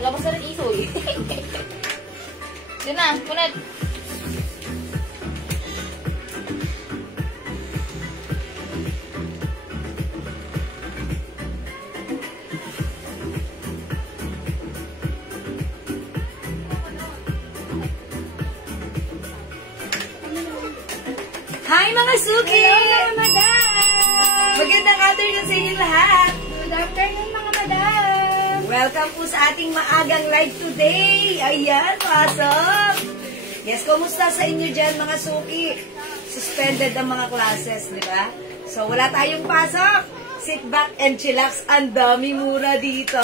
Labas na rin isoy. Yun na, punit. Hi mga suki! Hello mga madam! Magandang afternoon sa inyo lahat! Good afternoon mga madam! Welcome po sa ating maagang live today! Ayan, pasok! Yes, kumusta sa inyo dyan mga suki? Suspended ang mga classes, di ba? So, wala tayong pasok! Sit back and chillax. Ang dami mura dito!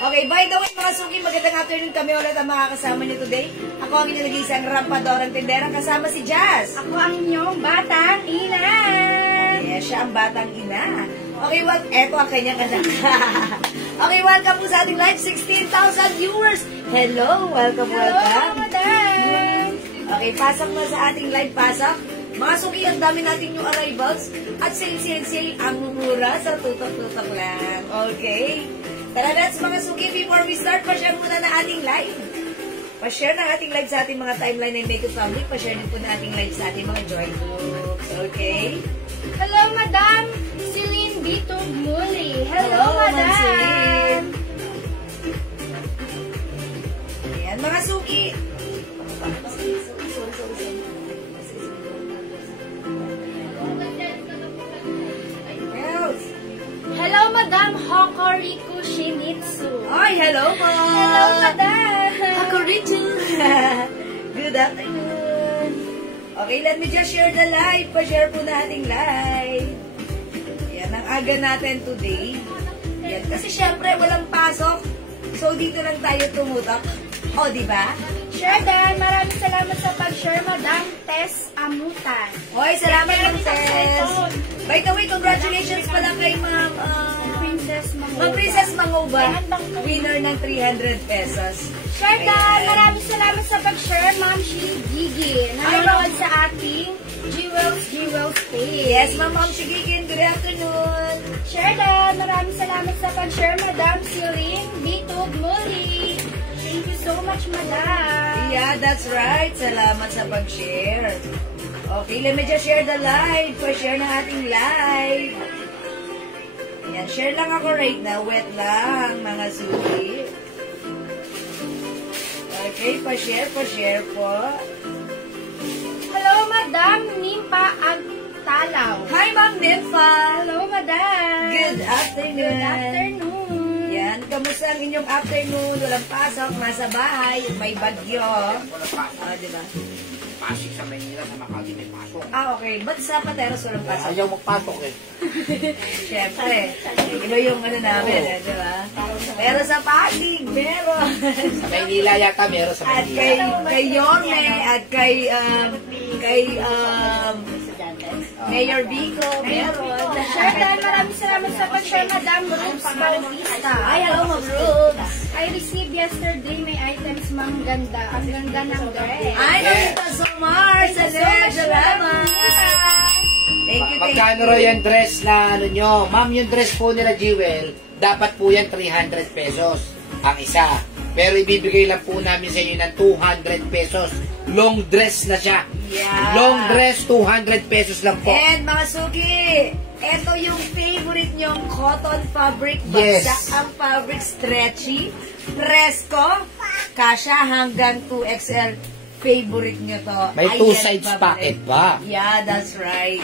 Okay, by the way mga suki, magandang afternoon. Kami ulit ang makakasama niyo today. Ako ang inyong nag-iisang rampadorang tindera, kasama si Jazz. Ako ang inyong batang ina! Yes, siya ang batang ina. Okay, well, eto ang kanyang anak. Okay, welcome po sa ating live, 16,000 viewers. Hello, welcome. madam! Okay, pasok na sa ating live, pasok. Mga suki, ang dami natin yung arrivals. At sale, ang mura sa tutok-tutok lang. Okay? Tara, let's mga suki, before we start, pa-share muna na ating live. Pa-share na ating live sa ating mga timeline ng Make It Family. Pa-share din po na ating live sa ating mga joy groups. Okay? Hello, Madam Celine Bitog Muli. Hello, Madam. Celine. Ayan, mga suki. Hello, Madam Hokoriku Shinichi. Ay, hello po. Hello, Madam. Hokoriku. Good afternoon. Okay, let me just share the live. Pa-share po na ating live. Yan ang aga natin today. Yan, kasi syempre walang pasok. So, dito lang tayo tumutok. O, diba? Sure, Dan. Maraming salamat sa pag-share, Madam Tess Amutan. Hoy, salamat ng Tess. By the way, congratulations pala kay Ma'am Princess Mangoba. Ma'am Princess Mangoba, winner ng 300 pesos. Sure, Dan. Maraming salamat sa pag-share, Ma'am Shi Gigi. Nanonood sa ating Jewels page. Yes, Ma'am Shigigin. Good afternoon. Sure, Dan. Maraming salamat sa pag-share, Madam Celine Bitog Muli. Thank you so much, Madam. Yeah, that's right. Salamat sa pag-share. Okay, let me just share the live. Pa-share ng ating live. Ayan, share lang ako right now. Wet lang, mga suki. Okay, pa-share po. Hello, Madam Nimpa Agtalaw. Hi, Ma'am Nympha. Hello, Madam. Good afternoon. Good afternoon. Yan, kamusta ang inyong afternoon? Walang pasok, nasa bahay, may bagyo. Diba? Pasig sa Manila, sa Makati may pasok. Okay. Ba't sa Pateros walang pasok? Ayaw magpasok eh. Siyempre. Iba yung namin, diba? Pero sa Pasig, meron. Sa Manila yata, meron sa At Manila. kay Yorme, at kay Mayor Vico, meron. Sure, Dan. Maraming salamat sa pag-share, Madam Roots Bautista. Ay, hello, Ma'am Roots. I received yesterday may items mang ganda. Ang ganda ng dress. Ay, nakita so much. Salamat. Thank you. Magkano raw yung dress na ano nyo? Ma'am, yung dress po nila, Jewel, dapat po yan 300 pesos ang isa. Pero ibibigay lang po namin sa inyo ng 200 pesos. Long dress na siya. Yeah. Long dress, 200 pesos lang po. And mga suki, ito yung favorite nyong cotton fabric. Yes. Bagsak ang fabric, stretchy, fresco, kasha hanggang 2XL. Favorite nyo to. May Ayan, 2 sides favorite. pocket pa. Yeah, that's right.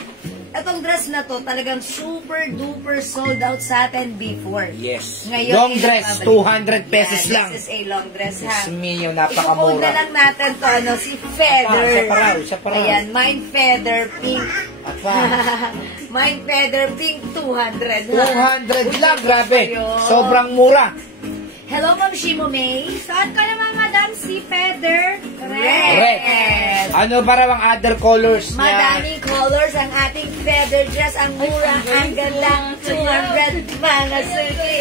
Itong dress na to, talagang super duper sold out sa atin before. Yes. Ngayon, Long ay dress, napabalik. 200 pesos Yeah, lang. This is a long dress, ha? Yes, Mio, I-code na napakamura. lang natin to, si Feather. Isa pa raw. Ayan, Mind Feather Pink. At pa, Mind Feather Pink, 200. 200 lang, grabe. Ayun. Sobrang mura. Hello, Ma'am Shimo May. Suot ko naman, madam, si Feather Red. Ano para ang other colors niya? Madaming colors ang ating feather dress. Ang mura, ang ganda. 200 mga suki.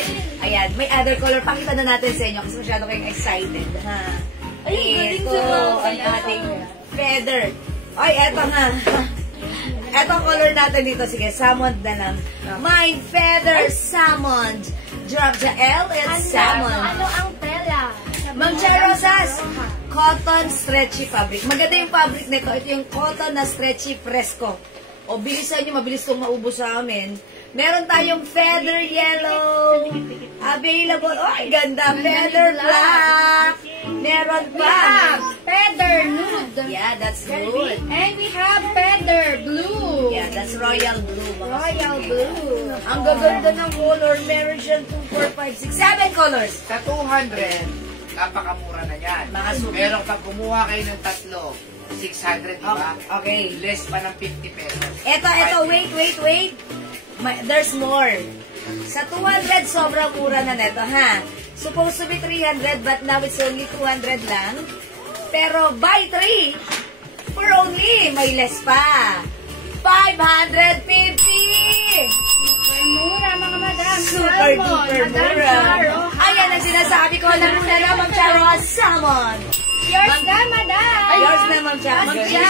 Ayan, may other color. Pakita na natin sa inyo kasi masyado kayong excited. Ha? Ay, galing Ito, sa ang ating feather. Ay, eto nga. Etong color natin dito. Sige, salmon na lang. Mind Feather Salmon. Drop the L and salmon. Ano ang tela? Ma'am Cha Rosas, cotton stretchy fabric. Maganda yung fabric nito. Ito yung cotton na stretchy fresco. O, bilisan nyo, mabilis itong maubos sa amin. Meron tayong feather yellow. Available. Oh, ganda. Feather black. Meron pa. Feather nude. Yeah, that's good. And we have feather blue. Yeah, that's royal blue. Royal blue. Ang gaganda ng color. Meron siyang 2, 4, 5, 6, 7 colors. Sa 200, napakamura na yan. Mga suki. Pero pag kumuha kayo ng tatlo, 600, diba? Okay. Less pa ng 50 pesos. Ito, wait. There's more. Sa 200, sobrang mura na neto, ha? Supposed to be 300, but now it's only 200 lang. Pero buy 3 for only, may less pa. 550! Super mura, mga madam. Super Salmon, duper Madam mura. Charo. Ayan ang sinasabi ko na muna na, Ma'am Charo, salmon. Yours na, madam. Yours na, Ma'am Cha. Ma'am Cha.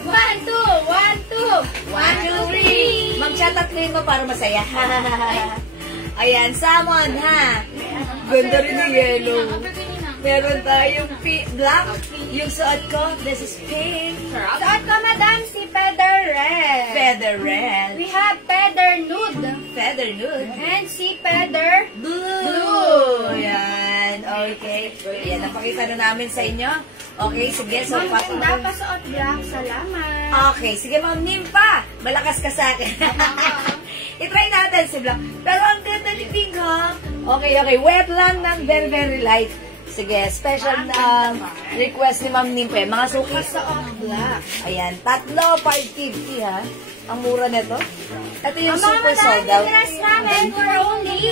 1, 2, 1, 2. 1, 2, 3. Ma'am Cha, tatluin mo para masaya. Ayan, salmon, ha? Ganda rin yung yellow. Meron tayong black. Yung suot ko, this is pink. Suot ko, madam, si Feather Red. Feather red. We have Feather Nude. Feather nude. And si Feather Blue. Ayan, okay. Ayan, napakita na namin sa inyo. Okay, sige. So, Ma'am Ganda, pasuot black. Salamat. Okay, sige, Ma'am Nimpa. Malakas ka sa akin. I-try natin si Black. Pero ang ganda ni Pink, ha? Okay. Wet lang ng very, very light. Sige, special request ni Ma'am Nimpe. Mga suki. Pasuot black. Ayan, tatlo, 550, ha? Ang mura nito. Ito yung Ang mga super madam, sold out. yung dress namin for only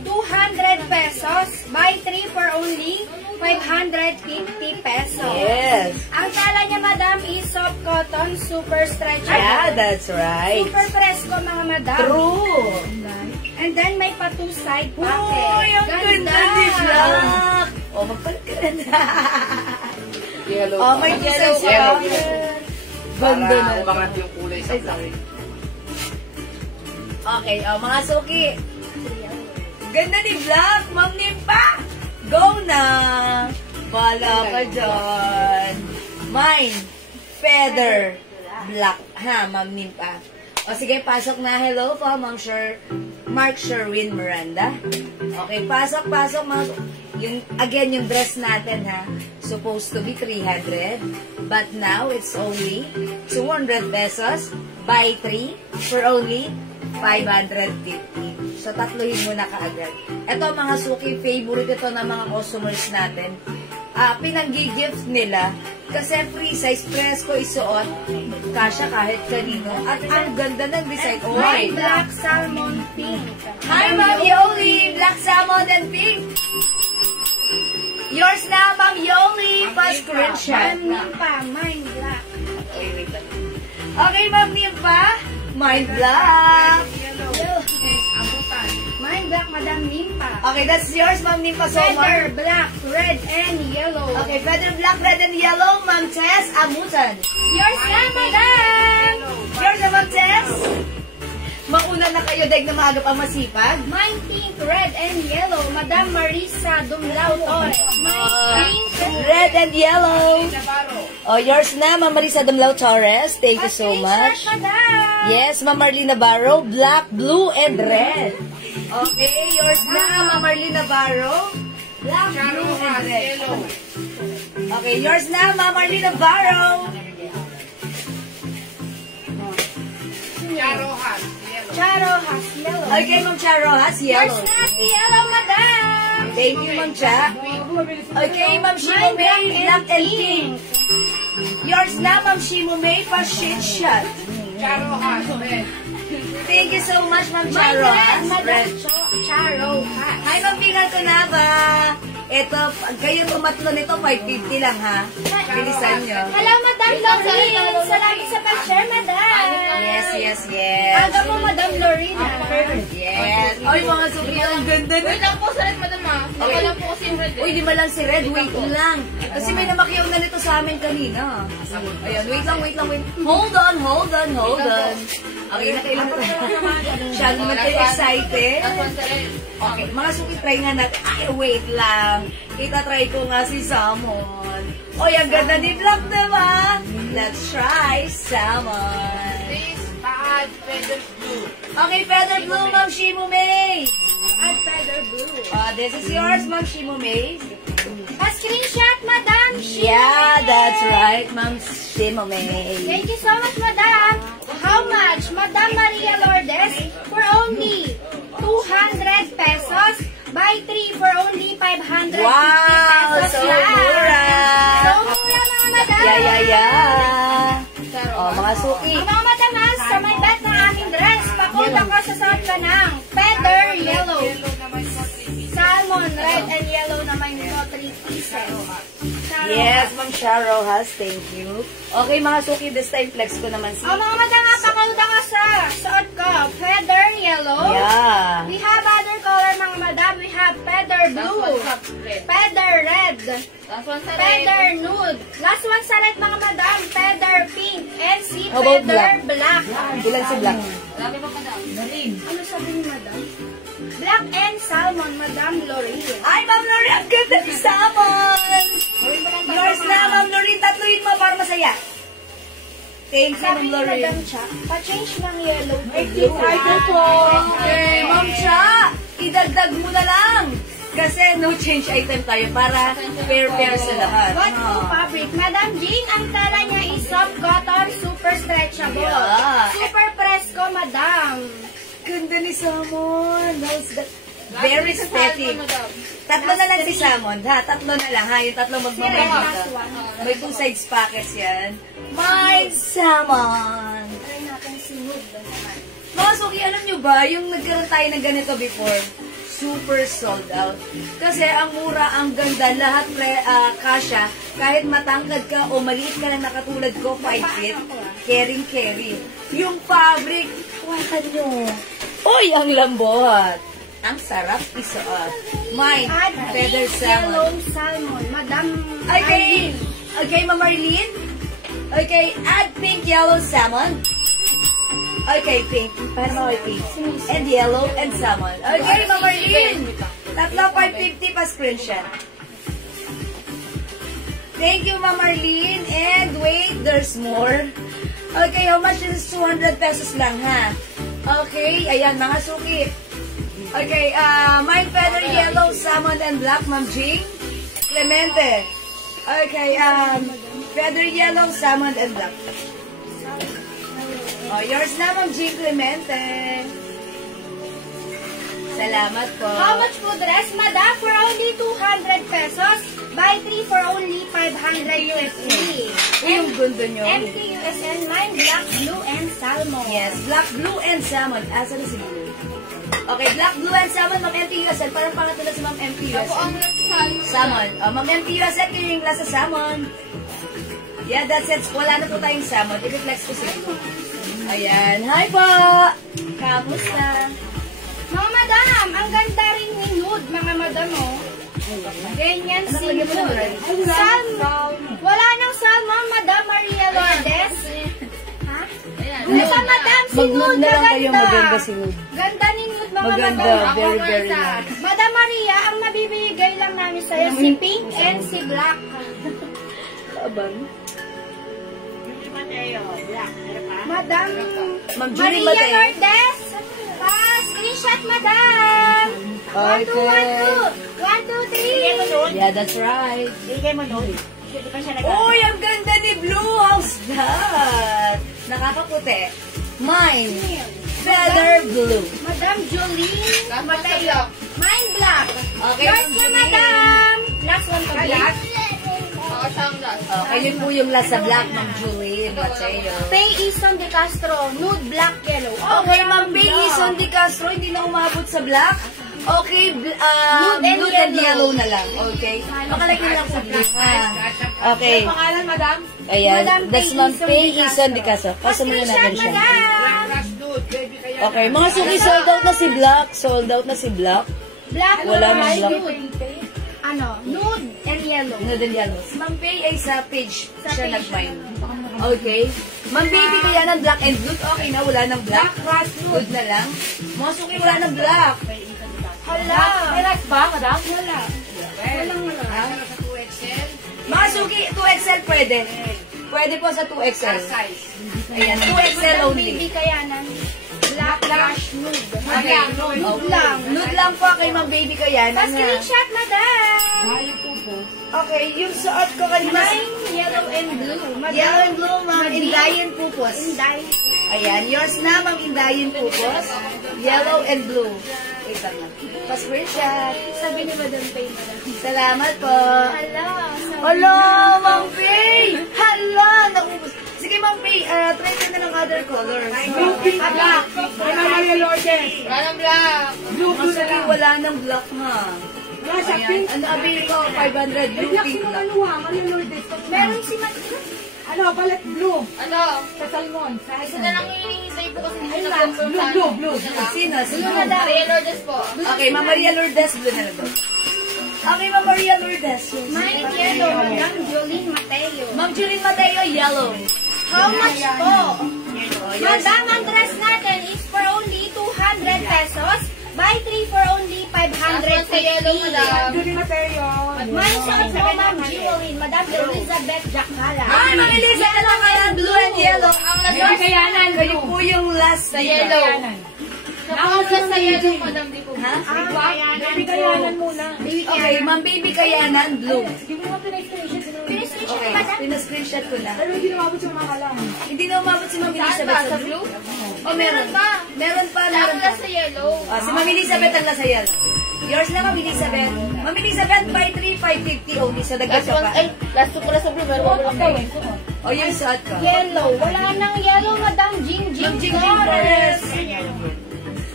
200 pesos. Buy 3 for only 550 pesos. Yes. Ang tela niya, madam, is soft cotton, super stretchy. Yeah, that's right. Super fresco, mga madam. True. And then, may pa two side pocket. Uy, ang ganda ni Black. Oh, magpalit ka na. Yellow Oh, pa. may Yellow two side Yellow. pocket. Para Ganda na. umangat yung kulay sa black. Okay, mga suki. Ganda ni Black, Ma'am Nimpa. Go na. Bala ka dyan. Mine, Feather, Black. Ha, Ma'am Nimpa. O sige, pasok na. Hello po, Ma'am Mark Sherwin Miranda. Okay, pasok, mga again, yung dress natin, ha. Supposed to be 300. But now, it's only 200 pesos. Buy 3 for only 550. So, tatluhin mo na kaagad. Ito, mga suki, favorite ito ng mga customers natin. Pinang-gift nila kasi free size fresco isuot. Kasya kahit kanino. At ang ganda ng design. Oh my May black salmon pink. Hi, Ma'am Yoli! Black salmon and pink. Yours na, Ma'am Yoli. Pa-screenshot. Ma'am Nimpa, mine black. Okay, Ma'am Nimpa. Mine black. Mine black, Madam Nimpa. Okay, that's yours, Ma'am Nimpa Feather Somar. black, red, and yellow. Okay, feather black, red, and yellow. Ma'am Tess Amutan. Yours na, Madam. Yours na, Ma'am Tess. Mauna na kayo, dahil na maaga pa masipag. Mine pink, red, and yellow. Madam Marisa Dumlao Torres. Mine pink, Red and yellow. Oh, yours na, Ma'am Marisa Dumlao Torres. Thank you so much. Madam. Yes, Ma'am Marlene Navarro, black, blue, and red. Okay, yours na, Ma'am Marlene Navarro, black, blue, and red. Okay, yours na, Ma'am Marlene Navarro. yellow. Charo has yellow. Okay, Ma'am Cha Rojas, Yours yellow. na si yellow, madam. Thank you, Ma'am Cha. Okay, Ma'am Shimo May, black and pink. Yours na, Ma'am Shimo May, pa shit shot. Thank you so much, Ma'am Cha Mine red, Rojas. madam. Charo has. Hi, Ma'am Pinal Conava. Ito, kayo tumatlo nito, 550 lang, ha? Bilisan nyo. Hello, Madam Lorraine. Salamat sa pag-share, madam. Yes, yes, yes. Aga mo, Madam Lorraine. Yes. Ay, mga suki, ang ganda na. Wait lang po sa red, madam ah. Ako Okay. lang po kasi yung red. Uy, di ba lang si Red? Wait lang. Kasi may namakyaw na nito sa amin kanina. Ayan, wait lang, wait lang, wait. Hold on, hold on, hold on. Okay, nakailan ko. Siya naman kayo excited. Last one sa red. Okay, mga suki, try nga natin. Ay, wait lang. Kita-try ko nga si Salmon. Oy, ang ganda ni Black, diba? Let's try Salmon. Please, add feather blue. Okay, Feather Blue, Ma'am Shimo May. Add feather blue. This is yours, Ma'am Shimo May. Pa-screenshot, madam. Yeah, that's right, Ma'am Shimo May. Thank you so much, madam. How much? Madam Maria Lourdes for only 200 pesos. Buy 3 for only 550 Wow, pesos so lang. mura. So mura, mga madam. Yeah. Oh, mga suki. Ang mga madamas, sa may bet ng aming dress, pakot ako sa suot ka ng feather yellow. Salmon, red, and yellow naman ito, 3 pieces. Yes, Ma'am Cha Rojas, thank you. Okay, mga suki, this time flex ko naman si... Ang mga madamas, pakot ako sa suot ko, feather yellow. Yeah. We have other color, mga madam. We have feather blue, feather red, Last one sa red. feather nude. Last one sa red, mga madam, feather pink, and si How about feather black. Ilan si Black? Lagi pa madam. Ano sabi ni madam? Black and salmon, Madam Lorraine. Ay, Ma'am Lorraine, ang ganda ni Salmon! Yours na, Ma'am Lorraine. Tatluin mo para masaya. Thank you, Sabi Ma'am ni Lorraine. Madam Cha, pa-change ng yellow to Ay, blue. po. Okay, Ma'am Cha, idagdag mo na lang. Kasi no change item tayo para pair-pair sa lahat. What new fabric? Madam Jean, ang tela niya is soft cotton, super stretchable. Yeah. Super presko, madam. Ganda ni Salmon. Very Last aesthetic. one, madam. Tatlo na lang si Salmon, ha? Tatlo na lang, ha? Yung tatlo Si Red, magmamahal last dito. one. May 2 sides packets yan. My Salmon. Try natin si Nude naman. Mga suki, alam nyo ba, yung nagkaroon tayo ng ganito before, super sold out. Kasi ang mura, ang ganda, lahat kasya, kahit matangkad ka o maliit ka lang nakatulad ko, 5 feet, carry. Yung fabric, wala nyo. Uy, ang lambot. Ang sarap isuot. Mine, Add feather pink yellow salmon. salmon. Madam Okay, Arlene. okay, Ma'am Marlene. Okay, add pink, yellow, salmon. Okay, pink. Paano ay pink? And yellow and salmon. Okay, Ma'am Marlene. Tatlo 550 pa screenshot. Thank you, Ma'am Marlene. And wait, there's more. Okay, how much is 200 pesos lang, ha? Okay, ayan, mga suki. Okay, mine feather yellow, salmon, and black, Ma'am Jing. Clemente. Okay, feather yellow, salmon, and black. Oh, yours na, Ma'am Jing Clemente. Salamat po. How much po dress, madam? For only 200 pesos. Buy 3 for only 500 USD. Uy, yung ganda nyo. MTUSN, mine black, blue, and salmon. Yes, black, blue, and salmon. Asa na si blue? Okay, black, blue, and salmon, Ma'am MTUSN. Parang pangatula sa Ma'am Ako MTUSN. ang nagsalmon. Salmon. Ma'am MTUSN, kayo yung lasa salmon. Yeah, that's it. Wala na po tayong salmon. I-reflex ko sa blue. Ayan. Hi po! Kamusta? Mga madam, ang ganda rin ni Nude, mga madam, oh. Ganyan si Nakalagyan mo na, Nude. right? Salmon. Wala nang salmon, Madam Maria Lourdes. Ha? Ayan. Ito, madam, si Mag-nude Nude, na lang kayo. maganda. Maganda si Nude. Ganda ni Nude, mga Maganda. madam. Very, Ako very first, nice. Madam Maria, ang nabibigay lang namin sa'yo, si pink and si black. Aban? Madam Ma'am Julie Maria Mateo. Lourdes. Screenshot, madam. 1, 2, 1, 2. 1, 2, 3. Yeah, that's right. Uy, ang ganda ni Blue House that. Nakakaputi. Mine. Feather blue. Madam Jolene Mateo. Mine black. Okay, Yours na, Jolene. madam. Last one to black. Baka siyang last. Okay, yun po yung last sa black, Ma'am Julie Mateo. Faye Ison de Castro. Nude black yellow. Okay, Ma'am Ison de Castro, hindi na umabot sa black. Okay, Nude and yellow na lang. Okay. Makalagay lang sa blue. Okay. Pangalan, madam? Ayan, Madam that's Faye Ma'am Ison Faye de Ison de Castro. Pasok muna natin Screenshot, siya. madam. Last dude, baby kaya Okay, mga suki, sold out na si Black. Sold out na si Black. Black. Wala nang white, black. nude. Ano? Nude and yellow. Ano din yan? Si Ma'am Faye ay sa page Sa siya page nag-find. Okay. Ma'am Baby, kaya ng black and blue. Okay na, wala ng black. Good na lang. Mga suki, wala ng black. Hala. May last ba, madam? Wala. Walang wala. Ha? sa 2XL. Mga suki, 2XL pwede. Pwede po sa 2XL. Size. Ayan, 2XL Madam only. Baby Kayanan. Black dash nude. Okay. Nude lang. Nude lang po kay Ma'am Baby kaya na. Pa-screenshot, madam. Okay, yung suot ko kanina. Mine, yellow and blue. Madam. Yellow and blue, Ma'am Indayan Pupos. Inday. Ayan, yours na, Ma'am Indayan Pupos. Yellow and blue. Wait lang na. Pa-screenshot. Sabi ni Madam Faye, madam. Salamat po. Hala. Hala, Ma'am Faye! Hala, naubos. Sige, Ma'am Faye, try ko na ng other colors. Black. Wala ng black. Blue na lang. Wala ng black na. Ayan. Ano, abili ko, 500 blue pink lang. Meron si Madam. Ano? Sa salmon. Isa na lang yung hinihintay po kasi hindi Ayun na lang. confirm. Blue. Sino? Sino? Maria Lourdes po. Okay, Ma'am Maria Lourdes, blue na lang. Okay, Ma'am Maria Lourdes. Mine, yellow. Madam Jolene Mateo. Ma'am Julie Mateo, yellow. How much po? Yours. Madam, ang dress natin is for only 200 pesos. Buy 3 for only 550. Sa yellow, madam. Mine suot po, Ma'am Jewelyn. Madam Elizabeth Jacala. Ay, Ma'am Elisa, na lang kayo, blue and yellow. Ang last kayanan. Kayo po yung last Sa yellow. Nakuha sa yellow, madam. Di po. Ha? Baby kayanan muna. Okay, Ma'am Baby Kayanan, blue. Finish Okay, madam. pina-screenshot ko na. hindi umabot sa mga kalam. Hindi na umabot si Ma'am Saan Elizabeth ba? sa Sa blue. blue? Oh, meron pa. Meron pa, meron Ang pa. last sa yellow. Si Ma'am Elizabeth ang nasa yellow. Yours na, Ma'am Elizabeth. Ma'am Elizabeth, buy 3, 550 only. So, dagdag Last ka one. pa. Ay, last two pala sa blue. Meron pa lang. O, yung suot ko. Yellow. Wala nang yellow, Madam Jingjing Ma'am Jingjing Flores.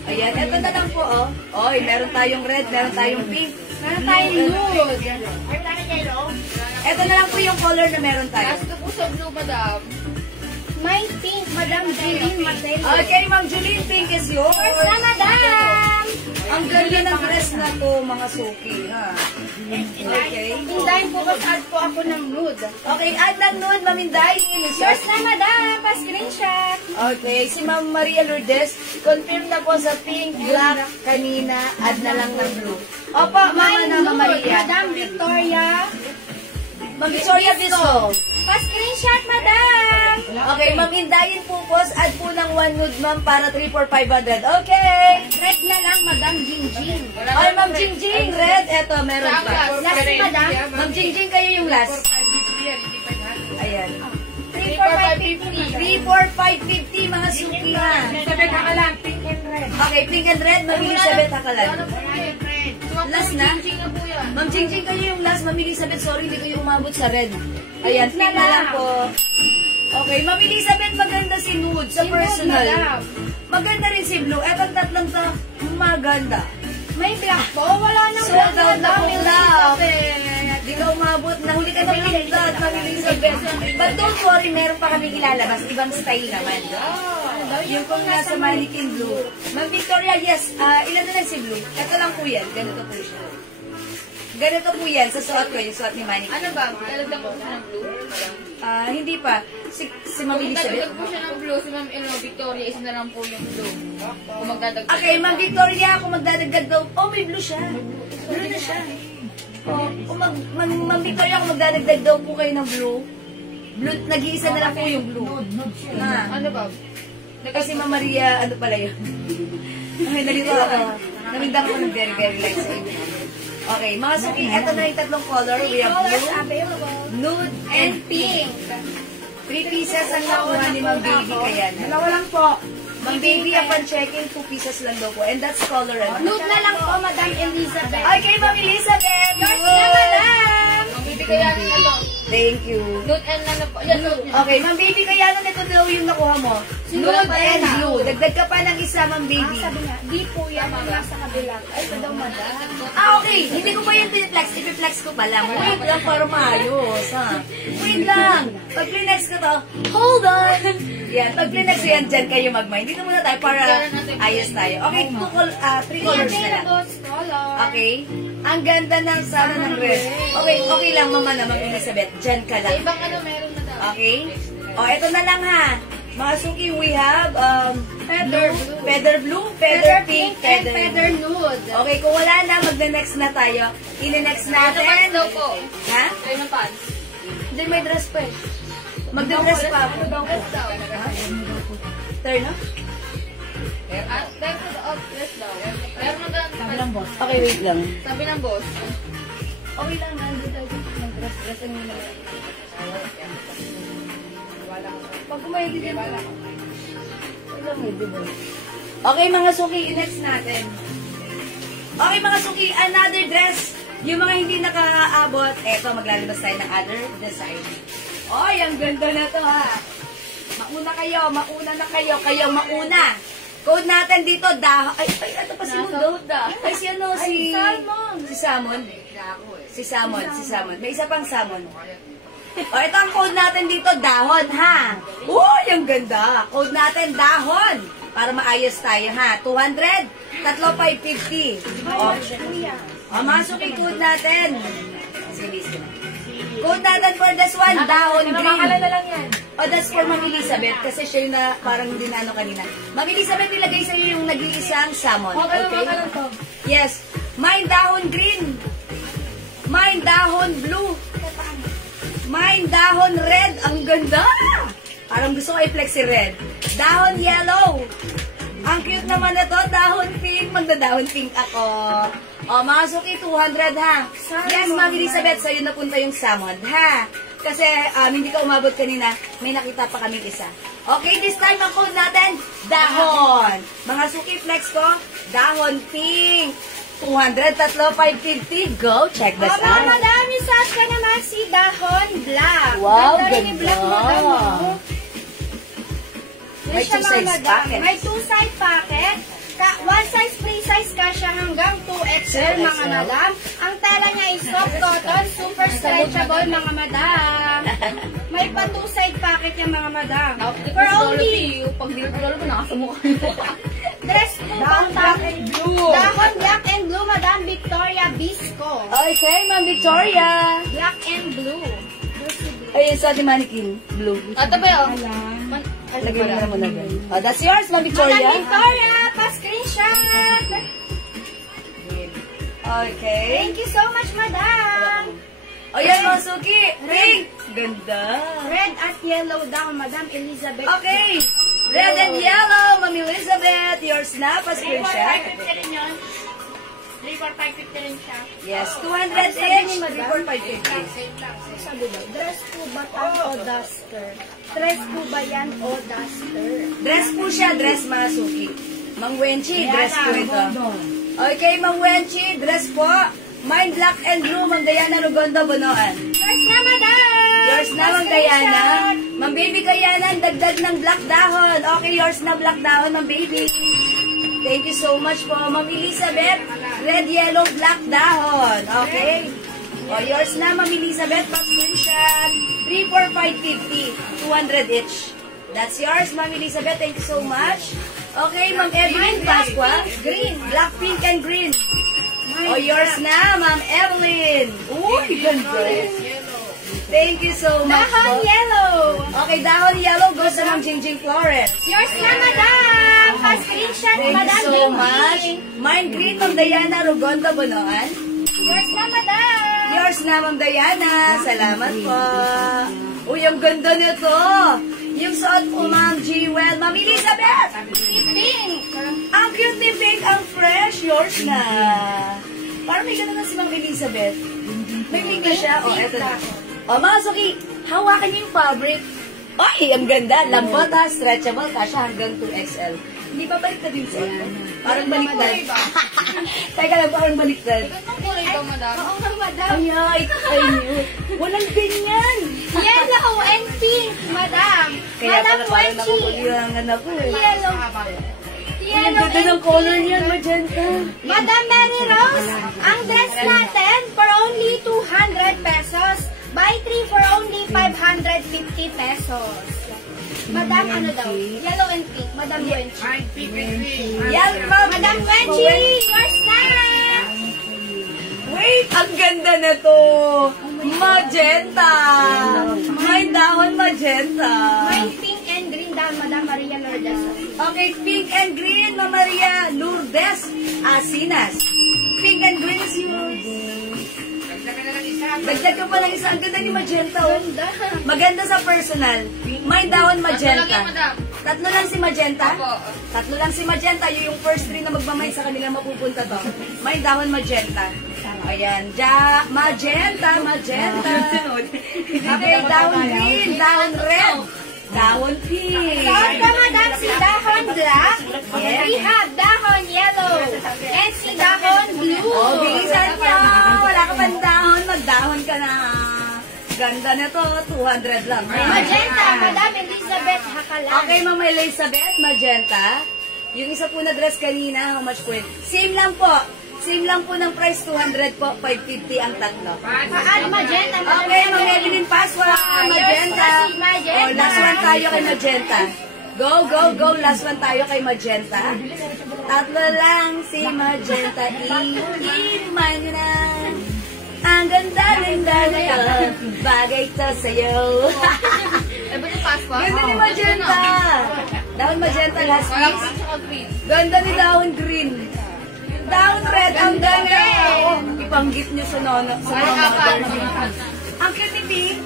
Ayan, eto na lang po, oh. Oy, meron tayong red, meron tayong pink. Meron tayong nude. Eto na lang po yung color na meron tayo. Last two po sa blue, madam. Mine pink, Madam Jolene Mateo. Okay, Ma'am Julie, pink is yours. First na, Madam. Ang ganda ng dress na to, mga suki, ha? Okay. Hindayin po kasi add po ako ng nude. Okay, add lang nude, Ma'am Inday. Yours na, Madam. Pa-screenshot. Okay, si Ma'am Maria Lourdes, confirm na po sa pink, black, kanina, add na lang ng blue. Opo, Mama na, Ma'am Nude, Maria. Madam Victoria. Ma'am Victoria Bisco. Pa-screenshot, Madam. Okay, Ma'am Indayin Pupos, add po ng 1 nude, Ma'am, para 3 for 500. Okay. Red na lang, Madam Jingjing. Okay, Ma'am Jingjing, red. Eto, meron pa. Last, Madam. Ma'am Jingjing, kayo yung last. Ayan. 3 for 550. 3, 4, 550, mga suki ha. Elizabeth Hakalan, pink and red. Okay, pink and red, Ma'am Elizabeth Hakalan. Last na? Jingjing na po yan. Ma'am Jingjing, kayo yung last. Ma'am Elizabeth, sorry, hindi kayo umabot sa red. Ayan, pink na lang po. Okay, Ma'am Elizabeth, maganda si nude sa personal. Maganda rin si blue. Etong tatlong to, maganda. May black po. Wala nang Sold black, out na Madam po black. Elizabeth. Di ka umabot. Nahuli ka ng pink dot, Ma'am Elizabeth. But don't worry, meron pa kami ilalabas. Ibang style naman. Yung kung nasa mannequin blue. Ma'am Victoria, yes. Ilan na lang si blue? Ito lang po yan. Ganito po siya. Ganito po yan. Sa suot ko, yung suot ni mannequin. Ano ba? Lalagdag po siya ng blue? Hindi pa. Si Ma'am Elizabeth. Lalagdag po siya ng blue. Si Ma'am Victoria, isa na lang po yung blue. Kung magdadagdag. Okay, Ma'am Victoria, kung magdadagdag daw, may blue siya. Blue na siya. Kung Ma'am Victoria, kung magdadagdag daw po kayo ng blue, nag-iisa na lang po yung blue. Ano ba? Kasi Ma'am Maria, ano pala yun? Ay, nalito ako. Namindang ko ng very, very light sa inyo. Okay, mga suki, eto na yung tatlong color. We have Colors blue, available. nude, and pink. 3 pieces ang nakuha ni Ma'am Baby kaya na. Dalawa lang po. Ma'am Baby, upon checking, 2 pieces lang daw po. And that's tolerant. Nude na lang po, Madam Elizabeth. Okay, Ma'am Elizabeth! Yours na, Madam! Bibigay yan ng ano. Thank you. Nude and ano po. Yan, nude. Okay, Ma'am Baby, kaya na ito daw yung nakuha mo. Nude and blue. Dagdag ka pa ng isa, Ma'am Baby. Sabi nga, di po yan ang nasa kabila. Ay, ito daw, Madam. Okay. Hindi ko pa yung piniplex. Ipiplex ko pa lang. Wait lang para maayos, ha? Wait lang. Pag plinex ko to, hold on. Yan, pag plinex ko yan, dyan kayo magmay. Dito muna tayo para ayos tayo. Okay, 3 colors na lang. Okay? Ang ganda ng sana ng red. Okay, okay lang, Mama na, Ma'am Elizabeth. Dyan ka Sa lang. ibang ano meron na daw. Okay? O, eto na lang, ha? Mga suki, we have feather blue, feather pink, and feather feather nude. Okay, kung wala na, magna-next na tayo. Ine-next Ano pants natin. daw po? Ha? Kayo ng pants. Hindi, may dress pa eh. Magda-dress pa ako. Dress daw. Turn, no? Time to the out dress daw. Meron na daw. Sabi ng boss. Okay, wait lang. Sabi ng boss. Okay lang, nandito tayo. Mag-dress ang nila. Pag kumain din, wala ko. Okay, mga suki, next natin. Okay, mga suki, another dress. Yung mga hindi nakakaabot, eto, maglalabas tayo ng other design. Oy, ang ganda na to, ha. Mauna na kayo, kayo mauna. Code natin dito, ay, ito pa si Mundo. Ay, si ano, si... Salmon. Si Salmon. Si Salmon. May isa pang Salmon. O, ito ang code natin dito, dahon, ha? Uy, ang ganda. Code natin, dahon. Para maayos tayo, ha? 200, tatlo 550. O, masuki code natin. Sige, na. Code natin for this one, dahon green. na lang yan. O, that's for Ma'am Elizabeth, kasi siya yung na, parang hindi na ano kanina. Ma'am Elizabeth, ilagay sa'yo yung nag-iisang salmon. Okay? Yes. Mine dahon green. Mine dahon blue. Mine dahon red. Ang ganda! Parang gusto ko i-flex si red. Dahon yellow. Ang cute naman ito. Dahon pink. Magdadahon pink ako. O, mga suki, 200 ha. Yes, Ma'am Elizabeth, sa'yo napunta yung salmon, ha? Kasi hindi ka umabot kanina, may nakita pa kaming isa. Okay, this time ang code natin, dahon. Mga suki, flex ko, dahon pink. 200, tatlo, 550. Go, check this Opo, out. Madam, yung sauce ka naman si Dahon Black. Wow, Ganda rin ni ganda. Black, Madam. Oh. May Yan siya, 2 size mga madam. packet. May 2-side packet. One size, free size ka siya hanggang 2XL, mga madam. Ang tela niya is soft cotton, super stretchable, mga madam. May pa 2-side packet yung mga madam. For only, Pag dinutulalo mo, nakasamukha mo. dress po pang black and blue. Dahon black and blue, Madam Victoria Bisco. Okay, Ma'am Victoria. Black and blue. Ayun, sa ating mannequin, blue. Ate ba yun? Lagay mo na muna doon. Oh, that's yours, Ma'am Madam Victoria. Victoria, pa-screenshot. Okay. Thank you so much, Madam. O yan, mga suki. Pink. Ganda. Red at yellow daw, Madam Elizabeth. Okay. Red and yellow, Ma'am Elizabeth. Yours na, pa-screenshot. 3,450 rin siya. Yes, 200 each. 3,450. Sabi daw, dress po ba tan o duster? Dress po ba yan o duster? Dress po siya, dress, mga suki. Mang Wenchi, dress po ito. Okay, Mang Wenchi, dress po. Mine black and blue, Ma'am Diana Rugondo, Bunoan. Yours na, Madam. Yours na, Ma'am Diana. Ma'am Baby Kayanan, dagdag ng black dahon. Okay, yours na black dahon, Ma'am Baby. Thank you so much po, Ma'am Elizabeth. Red, yellow, black dahon. Okay? O, yours na, Ma'am Elizabeth. Pa-screenshot. 3,450. 200 each. That's yours, Ma'am Elizabeth. Thank you so much. Okay, Ma'am Evelyn Pasqua. Green. Black, pink, and green. O, yours na, Ma'am Evelyn. Uy, ganda. Thank you so much. Dahon yellow. Okay, dahon yellow goes to Ma'am Jingjing Flores. Yours na, Madam. Pa-screenshot, Thank Madam. you so much. Mine green, Ma'am Diana Rugondo, Bunoan. Yours na, Madam. Yours na, Ma'am Diana. Salamat po. Uy, ang ganda nito. Yung suot po, Ma'am Jewel. Ma'am Elizabeth. Pink. Ang cute ni Pink, ang fresh. Yours na. Parang may gano'n na si Ma'am Elizabeth. May pink na siya. O, eto na. O, mga suki, hawakan niyo yung fabric. Ay, ang ganda. Lambot ha, stretchable, kasha hanggang 2XL. Hindi ba baliktad din siya? Parang baliktad. Teka lang, parang baliktad. Anong kulay ba, madam? Oo nga, madam. Ay, walang ganyan. Yellow and pink, madam. Kaya Madam pala parang Wenchi. nakukuliwangan ako eh. Yellow. Ang Yellow ganda ng and color pink. niyan, magenta. Madam Mary Rose, ang dress natin for only 200 pesos. Buy 3 for only 550 pesos. Madam, ano daw? Yellow and pink. Madam Wenchi. Yan, ma'am. Madam Wenchi, yours na! Wait, ang ganda na to. Magenta. May dahon magenta. May pink and green daw, Madam Maria Lourdes. Okay, pink and green, Ma'am Maria Lourdes Asinas. Pink and green is yours. Dagdag ka pa ng isa. Ang ganda ni magenta, oh. Maganda sa personal. May dahon magenta. Tatlo lang yan, madam. Tatlo lang si magenta? Opo. Tatlo lang si magenta. Yung first three na magmamay sa kanila mapupunta to. May dahon magenta. Ayan. Magenta. Okay, dahon green, dahon red, dahon pink. Suot ka, Madam, si dahon black. Yes. We have dahon yellow. And si dahon blue. Oh, bilisan niya. Wala ka pang dahon. Magdahon ka na. Ganda na to. 200 lang. Magenta, Madam Elizabeth Hakalan. Okay, Ma'am Elizabeth, magenta. Yung isa po na dress kanina, how much po yun? Same lang po. Same lang po ng price, 200 po, 550 ang tatlo. Magenta, Madam. Okay, Ma'am Evelyn Paswa, magenta. Magenta. Oh, last one tayo kay magenta. Go. Last one tayo kay magenta. Tatlo lang si magenta. I-man nyo na. Ang ganda nito. Bagay to sa'yo. Eh, ba't yung Pasqua? Ganda ni magenta. Dahon magenta last Wala piece. ko sa green. Ganda ni dahon green. Dahon red ang ganda. Oh, ipanggit niyo sa nono. Sa Wala ka pa. ang cute ni Pink.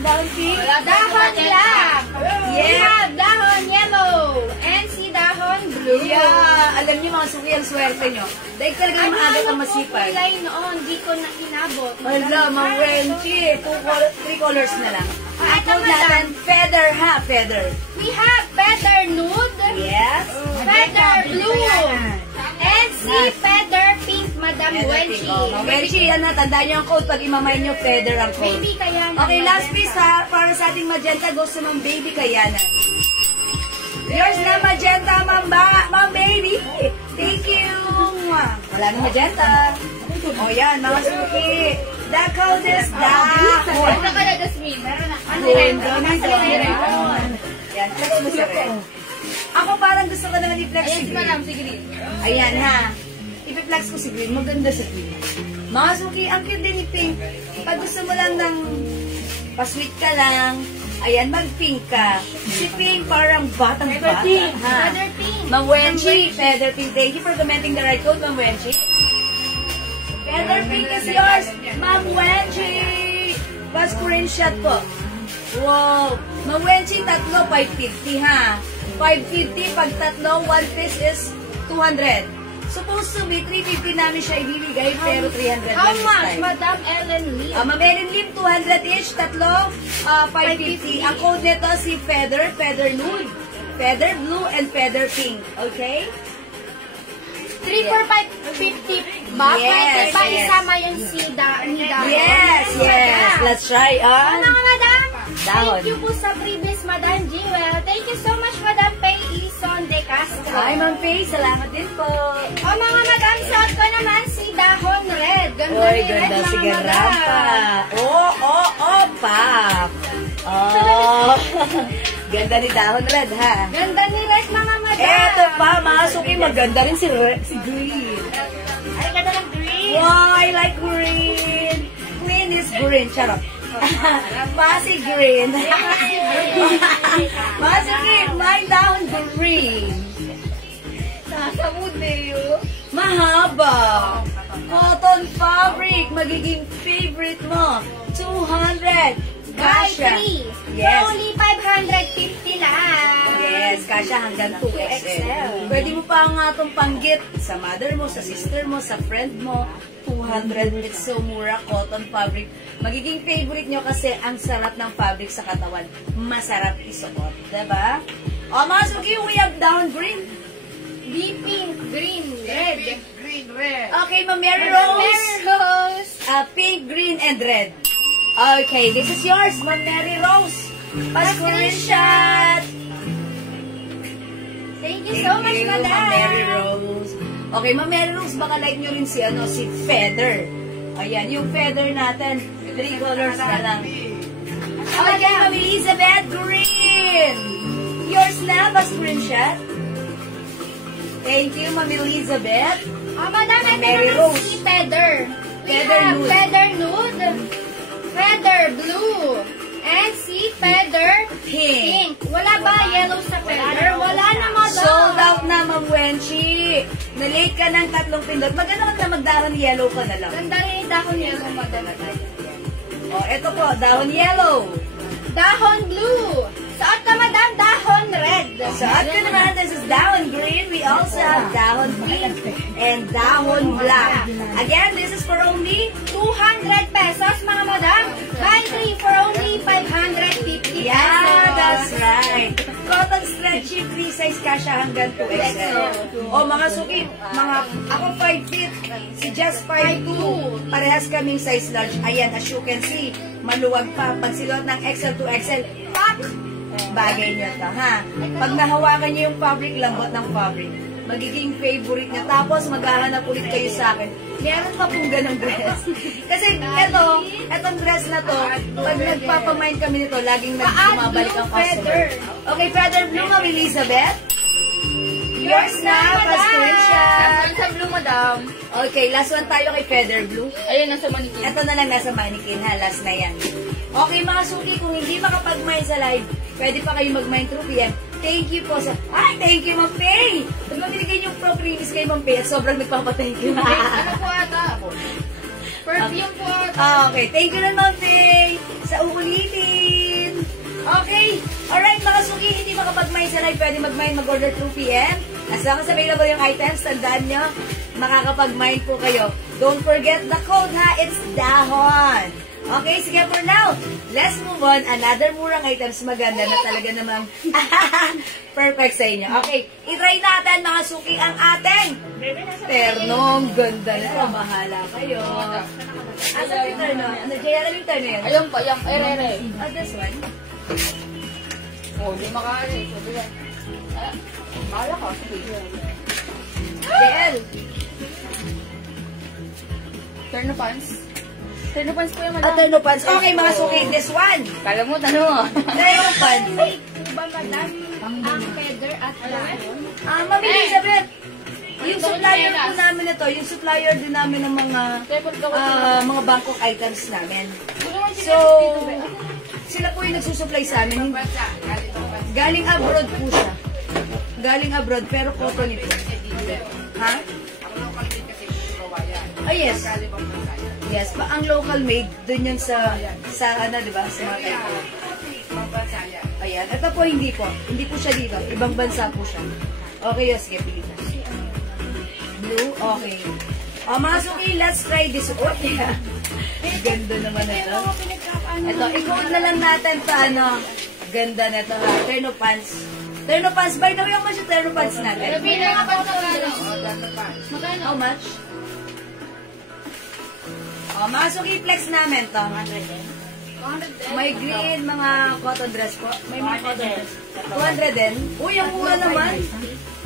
Dahon pink. Dahon black. We Yeah. have dahon yellow. And si dahon blue. Yeah. Alam niyo mga suki ang swerte niyo. Dahil talaga yung maaga kang masipag. kulay noon? Di ko na inabot. Wala, mga Wenchi. 3 colors na lang. Ah, ito, Ito natin, madam. feather ha, feather. We have feather nude. Yes. Feather blue. And si feather pink, Madam Wenchi. Mga Wenchi, yan na, tandaan niyo ang code pag imamay niyo, feather ang code. Baby kaya na. Okay, last piece ha, para sa ating magenta, goes to Ma'am Baby Kayanan. Yours na magenta, Ma'am Baby. Thank you. Wala na magenta. O yan, mga suki. The code is dahon. Ano ka na, Jasmine? Meron na. Yan, flex mo siya rin. Ako parang gusto ko naman i-flex Ayan si si Green. madam, si green. Ayan ha. I-flex ko si Green. Maganda sa Green. Mga suki, ang cute din ni Pink. Pag gusto mo lang ng pasweet ka lang, ayan, mag-pink ka. Si Pink parang batang-bata. Ha? Feather pink. Ma'am Wenchi, Feather Pink. Thank you for commenting the right code, Ma'am Wenchi. Feather Pink is yours, Ma'am Wenchi. Pas screenshot po. Wow. Ma'am Wenchi, tatlo, 550 ha. 550 pag tatlo, 1 piece is 200. Supposed to be 350 namin siya ibibigay, pero 300 How lang this much, time. Madam Ellen Lee? Ma'am Ellen Lim, 200 each, tatlo, 550. Ang code nito si Feather, Feather Nude, Feather Blue, and Feather Pink. Okay? 3 for 550 ba? Yes, Pwede ba yes. isama yung si dahon? Yes, yes. Let's try on. Mga madam, Dahon. thank you po sa previous Madam Jewel. Thank you so much, Madam Pei Ison de Castro. Hi, Ma'am Faye. Salamat din po. O mga madam, suot ko naman si dahon red. Ganda Oy, ni red, ganda si mga Garapa. madam. Pap. Oh, ganda ni Dahon Red, ha? Ganda ni red, mga madam. Eto pa, mga suki, maganda rin si Green. Ay, ganda ng green. Wow, I like green. Green is green. Charot. Pasi green. Masuki, my down green. Nasa mood eh, yun. Mahaba. Cotton fabric. Magiging favorite mo. 200. Buy Kasha. 3. Yes. For only 550 lang. Yes, kasha hanggang 2XL. Pwede mo pa nga itong panggit sa mother mo, sa sister mo, sa friend mo. 200 200. It's so mura, cotton fabric. Magiging favorite nyo kasi ang sarap ng fabric sa katawan. Masarap isuot, diba? O mga suki, we have down green. Pink, green, red. Green, red. Okay, Ma'am Mary Rose. Mary Rose. Pink, green, and red. Okay, this is yours, Ma'am Mary Rose. Pa-screenshot. Thank you so much, Ma'am Mary madam. Rose. Okay, Ma'am Mary Rose, baka like nyo rin si Feather. Ayan, yung feather natin. 3 colors na lang. Okay, Ma'am Elizabeth, green. Yours na, pa-screenshot. Thank you, Ma'am Elizabeth. Madam, ito Mary naman Rose. si Feather. We Feather have nude. Feather nude, Feather blue, and si Feather Pink. pink. Wala ba yellow sa Feather? Wala na, madam. Sold out na, Ma'am Wenchi. Na-late ka ng 3 pindot. Maganda ka na magdahon yellow ka na lang. Ganda rin yung dahon yellow, madam. O, eto po, dahon yellow. Dahon blue. Suot ka, madam, dahon red. Suot ka naman, this is dahon green. We also have dahon pink and dahon black. Again, this is for only 200 pesos, mga madam. Buy 3 for only 550 yeah, pesos. that's right. Cotton stretchy, free size kasha hanggang 2XL. O mga suki, ako 5 feet, si Just 5'2". Parehas kaming size large. Ayan, as you can see, maluwag pa. Pag siluot ng XL to XL, pak! Bagay niya ta, ha? Pag nahawakan niyo yung fabric, lambot ng fabric, magiging favorite niya. Tapos, maghahanap ulit kayo sa akin. Meron pa pong ganong dress. Kasi, etong dress na to, pag nagpapamind kami nito, laging bumabalik ang customer. Okay, Feather Blue, Ma'am Elizabeth. Yours na, pa-screenshot. Sa blue, madam. Okay, last one tayo kay Feather Blue. Ayun, nasa manikin. Ito na lang nasa mannequin, ha? Last na yan. Okay, mga suki, kung hindi makapag-mine sa live, pwede pa kayo mag-mine through PM. Thank you po sa... Ay, thank you, Ma'am Pay! Diba binigay yung pro-creamies kay Ma'am Pay at sobrang nagpapa-thank you. Ano po ata? Perfume po ata. Okay, thank you na, Ma'am Pay, sa uulitin. Okay, alright, mga suki, hindi makapag-mine sa live, pwede mag-mine, mag-order through PM. As long as available yung items, tandaan nyo, makakapag-mine po kayo. Don't forget the code, ha? It's DAHON. Okay, sige for now. Let's move on. Another murang items maganda na talaga namang perfect sa inyo. Okay, itry natin mga suki ang ating ternong ganda na. Bahala kayo. Asa yung terno? Ano, Jaya, ano yung terno yan? Ayun pa, yung ere-ere. This one? Oh, di makakari. Sabi yan. Kala ka. JL. Terno pants. Terno pants po yung madam. Terno pants. Okay, mga suki, this one. Kala mo, tanong. Terno pants. Diba, madam, ang Feather at dahon? Ma'am Elizabeth, yung supplier po namin ito, yung supplier din namin ng mga Bangkok items namin. So, sila po yung nagsusupply sa amin. Galing abroad po siya. Galing abroad, pero cotton ito. Ha? Oh, yes. Yes, pa ang local made, dun yan sa ano, di ba? Sa mga tayo. Ayan. Ito po, hindi po. Hindi po siya dito. Ibang bansa po siya. Okay, yes. Sige, Pilipinas. Blue? Okay. Mga suki, let's try this. Oh, yeah. Ganda naman ito. Ito, i-code na lang natin pa ano. Ganda na ito, ha? Terno pants. Terno pants. By the way, how much yung terno pants natin? Bilang ako sa Magkano? How much? Mga suki, flex namin to. May green, mga cotton dress po. May mga cotton dress. 200 din. Uy, ang mura naman.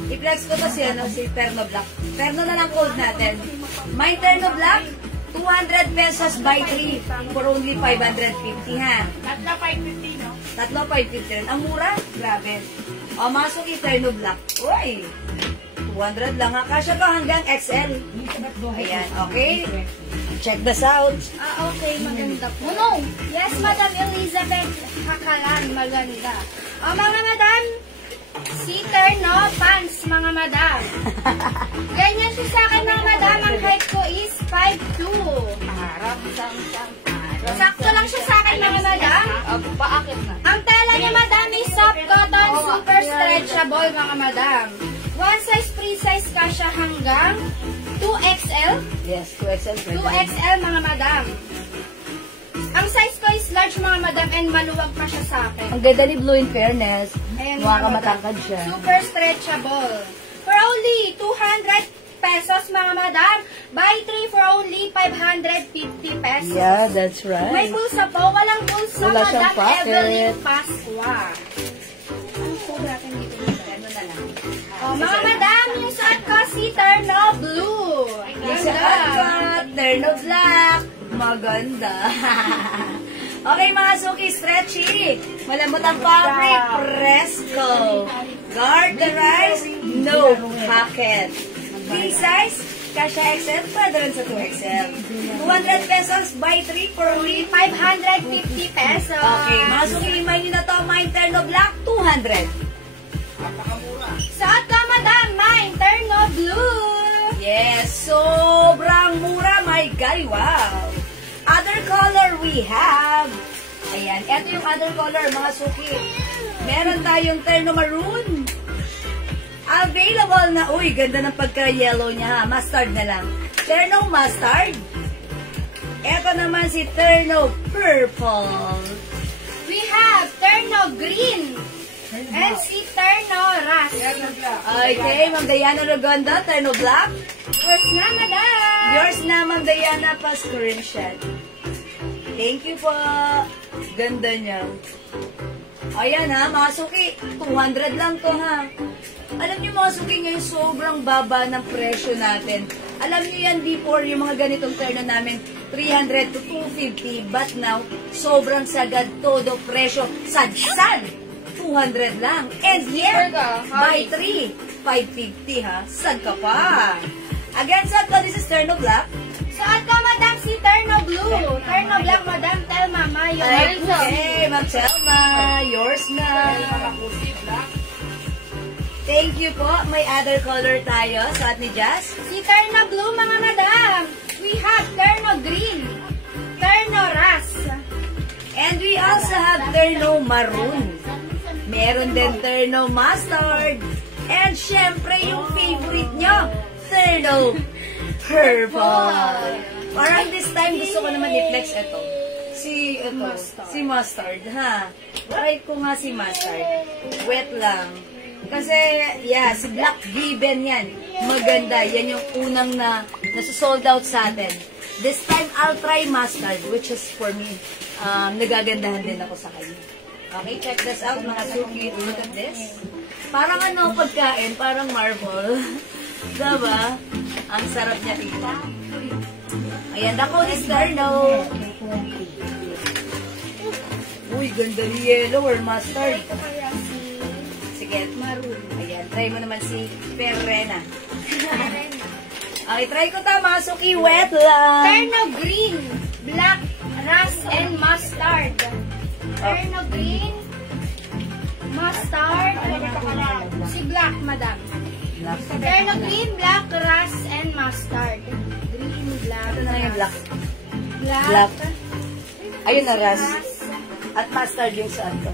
I-flex ko to si Terno Black. Terno na lang code natin. May Terno Black, 200 pesos by 3 for only 550, ha? Tatlo 550, no? Tatlo 550 rin. Ang mura? Grabe. Mga suki, Terno Black. Uy! 200 lang, ha? Kasya pa hanggang XL. Ayan, okay? Check this out. Okay, maganda po. No. Yes, Madam Elizabeth Hakalan, maganda. Mga madam, si Terno Pants, mga madam. Ganyan siya sa akin, mga madam. Ang height ko is 5'2". Sakto lang siya sa akin, mga madam. Paakit na. Ang tela niya, madam, is soft cotton, super stretchable, mga madam. One size, free size ka siya hanggang 2XL. Yes, 2XL. 2XL mga madam. Ang size ko is large mga madam and maluwag pa siya sa akin. Ang ganda ni Blue in fairness. Ayan, Mukha ka mga madam. matangkad siya. Super stretchable. For only 200 pesos mga madam. Buy 3 for only 550 pesos. Yeah, that's right. May pulsa po. Walang pulsa, Wala siyang Madam pocket. Evelyn Pascua. Ang code natin dito. Ano na lang. Oh, mga madam, yung suot ko si Terno Blue. Yung sa Alcott, Terno Black. Maganda. Okay, mga suki, stretchy. Malambot ang fabric, presko. Guard the rice, no pocket. Free size, Kasha XL, pwede rin sa 2XL. 200 pesos, buy 3 for only 550 pesos. Okay, mga suki, imay nyo na to, my Terno Black, 200. Suot ko, madam, mine, Terno Blue. Yes, sobrang mura, my God, wow. Other color we have. Ayan, eto yung other color, mga suki. Meron tayong Terno Maroon. Available na, uy, ganda ng pagka-yellow niya ha. Mustard na lang. Terno Mustard. Eto naman si Terno Purple. We have Terno Green. And si Terno Ras. Okay, Ma'am Diana Rogonda, Terno Black. Yours na, madam. Yours na, Ma'am Diana, pa-screenshot. Thank you po. Ganda niya. Ayan ha, mga suki. 200 lang to ha. Alam niyo mga suki ngayon, sobrang baba ng presyo natin. Alam niyo yan before, yung mga ganitong terno namin, 300 to 250. But now, sobrang sagad todo presyo. Sad-sad! 200 lang. And yet, buy 3, 550 ha. Sad ka pa. Again, sad ko, this is Terno Black. Suot ko, madam, si Terno Blue. Terno Black, madam, tell mama. Yung Okay, Ma'am Selma, yours na. Thank you po. May other color tayo. Suot ni Jazz. Si Terno Blue, mga madam. We have Terno Green. Terno Ras. And we also have Terno Maroon. Meron din Terno Mustard. And syempre, yung favorite nyo, Terno Purple. Parang this time, gusto ko naman i-flex ito. Si Mustard, ha? Try ko nga si Mustard. Wet lang. Kasi, yeah, si Black Given yan. Maganda. Yan yung unang nasa-sold out sa atin. This time, I'll try Mustard, which is for me, nagagandahan din ako sa kanya. Okay, check this out, mga suki. Look at this. Parang ano, pagkain, parang marble. Diba? Ang sarap niya tingnan. Ayan, the code is Terno. Uy, ganda ni yellow or mustard. Sige, maroon. Ayan, try mo naman si Perrena. Okay, try ko ta, mga suki. Wet lang. Terno Green. Black Ras and Mustard. Terno Green. Mustard. Si Black, madam. Terno Green, Black, Ras, and Mustard. Green, Black, Ito na lang yung black. Black. Black. Ayun na, Ras. At mustard yung saan ko.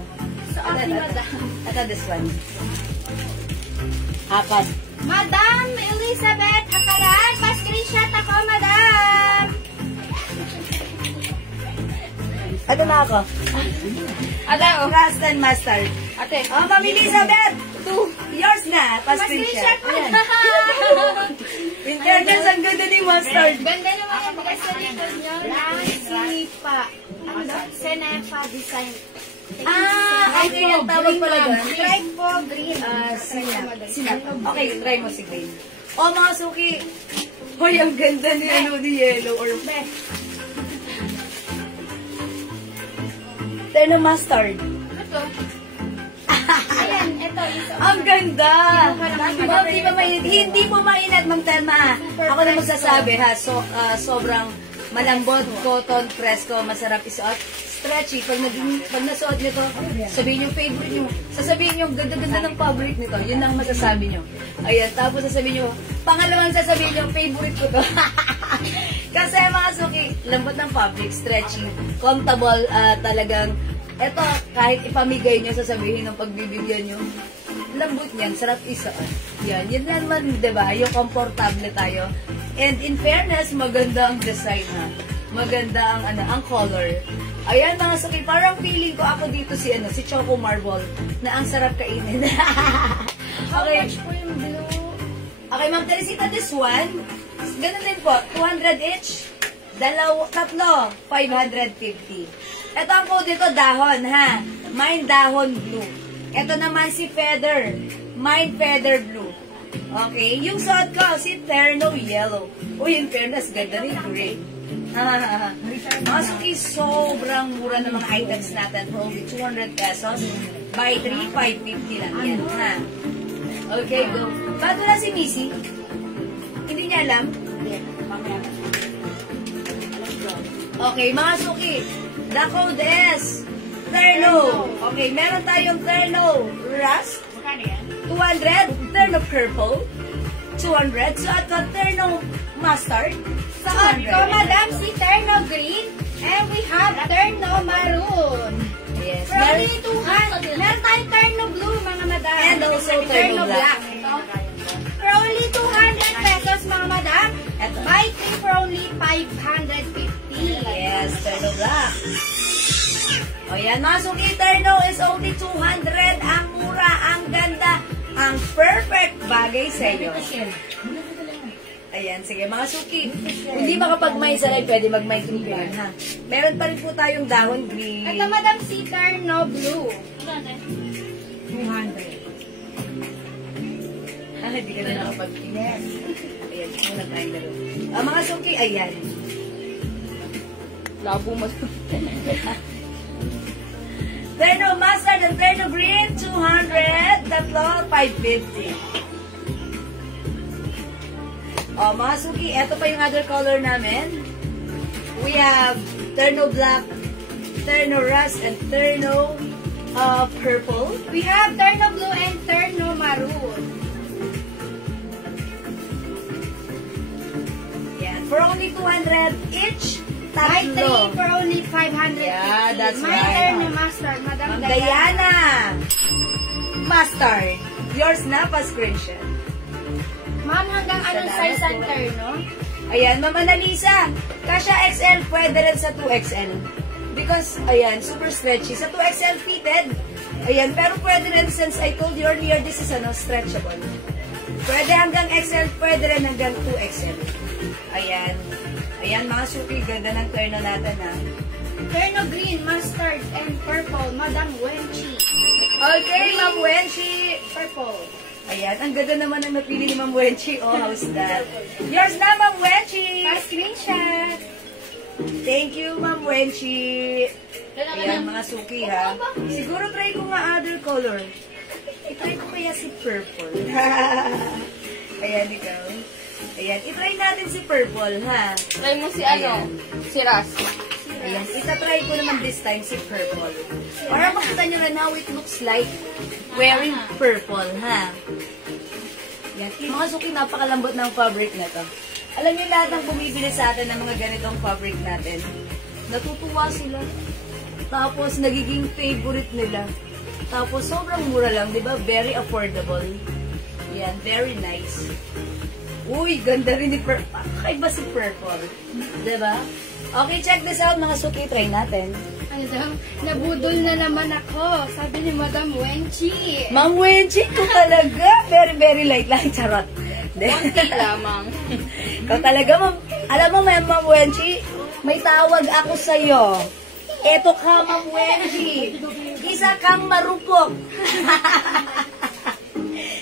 So, okay, madam. Ito, this one. Apat. Madam Elizabeth Akaran, pa-screenshot ako, madam. Ito na ako. Ate, oh. Ras and mustard. Ate. Oh, Ma'am Elizabeth! Yours na. Pa-screenshot, Pa-screenshot. Ayan. madam. Internet, ang ganda ni mustard. Ganda naman yung mga sa likod nyo ng Sipa. Ano daw? Senefa Design. Okay, yung tawag pala doon. Stripe po, green. Sinap. Okay, try mo si green. Oh, mga suki. Hoy, ang ganda ni ni yellow or Terno mustard. Ito. Ayan, ito. Ang ganda! Ma'am, di ba mainit? Hindi po mainit, Ma'am Telma. Ako na magsasabi ha. Sobrang malambot, cotton, fresco, masarap isuot. Stretchy. Pag nasuot nyo to, sabihin yung favorite nyo. Sasabihin nyo, ganda-ganda ng fabric nito. Yun ang masasabi nyo. Ayan, tapos sasabihin nyo, pangalawang sasabihin nyo, favorite ko to. Kasi mga suki, lambot ng fabric, stretchy, comfortable, talagang, eto, kahit ipamigay nyo, sasabihin ng pagbibigyan nyo, lambot niyan, sarap isuot. Yan, yun naman, diba? Yung komportable tayo. And in fairness, maganda ang design ha. Maganda ang ang color. Ayan mga suki, parang feeling ko ako dito si Choco Marble na ang sarap kainin. Okay. Okay, Ma'am Teresita, this one, ganun din po, 200 each, tatlo, 550. Ito ang code dito, dahon, ha? Mine dahon blue. Ito naman si feather, mine feather blue. Okay, yung suot ko, si terno yellow. Uy, in fairness, ganda rin, gray. Mga suki, sobrang mura ng mga items natin for only 200 pesos. Buy 3, 550 lang yan, ha? Okay, go. Bago na si Missy? Hindi niya alam? Okay, mga suki, the code is Terno. Okay, meron tayong Terno Rust, 200, Terno Purple, 200, so at the Terno Mustard, Suot ko, madam, si Terno Green, and we have Terno Maroon. Yes. For only 200. Meron tayong Terno Blue, mga madam. And also Terno Black. For only 200 pesos, mga madam. Eto. Buy 3 for only 550. Yes, Terno Black. O yan, mga suki, Terno is only 200. Ang mura, ang ganda, ang perfect bagay sa iyo. Ayan, sige, mga suki. Hindi makapag-may sa live, pwede mag-may green ha. Meron pa rin po tayong dahon green. Ito, madam, si Terno Blue. 200. Hindi ka na nakapag-yes. Ayan, muna tayong dalawa. Mga suki, ayan. Labo mas. Terno Mustard and Terno Green, 200. Tatlo, 550. Mga suki, eto pa yung other color namin. We have Terno Black, Terno Rust, and Terno Purple. We have Terno Blue and Terno Maroon. Yan, for only 200 each. Buy 3 Tatlo. for only 550. Yeah, that's My right. Terno Mustard, Madam Ma'am Diana. Diana. Mustard. Yours na pa screenshot. Ma'am, hanggang anong size ang Terno? Ayan, Ma'am Annalisa. Kasha XL, pwede rin sa 2XL. Because, ayan, super stretchy. Sa 2XL fitted. Ayan, pero pwede rin, since I told you earlier, this is stretchable. Pwede hanggang XL, pwede rin hanggang 2XL. Ayan. Ayan, mga suki, ganda ng Terno natin, ha. Terno Green, Mustard, and Purple, Madam Wenchi. Okay, Ma'am Wenchi. Purple. Ayan, ang ganda naman ang napili ni Ma'am Wenchi. Oh, how's that? Yours na, Ma'am Wenchi. Pa-screenshot. Thank you, Ma'am Wenchi. Ayan, mga suki, ha. Siguro try ko nga other color. I-try ko kaya si purple. Ayan, ikaw. Ayan, i-try natin si purple, ha. Try mo si si Ras. Ayan, itatry ko naman this time si purple. Para makita nyo na how it looks like wearing purple, ha. Ayan, mga suki, napakalambot ng fabric na to. Alam niyo lahat ng bumibili sa atin ng mga ganitong fabric natin, natutuwa sila. Tapos, nagiging favorite nila. Tapos, sobrang mura lang, di ba? Very affordable. Yan, very nice. Uy, ganda rin ni Purple. Kakaiba si Purple. Di ba? Okay, check this out, mga suki. Try natin. Ano daw? Nabudol na naman ako. Sabi ni Madam Wenchi. Ma'am Wenchi, ko talaga. Very, very light lang. Charot. Konti lamang. Ikaw talaga, ma'am. Alam mo, Ma'am Wenchi, may tawag ako sa'yo. Eto ka, Ma'am Wenchi. Isa kang marupok.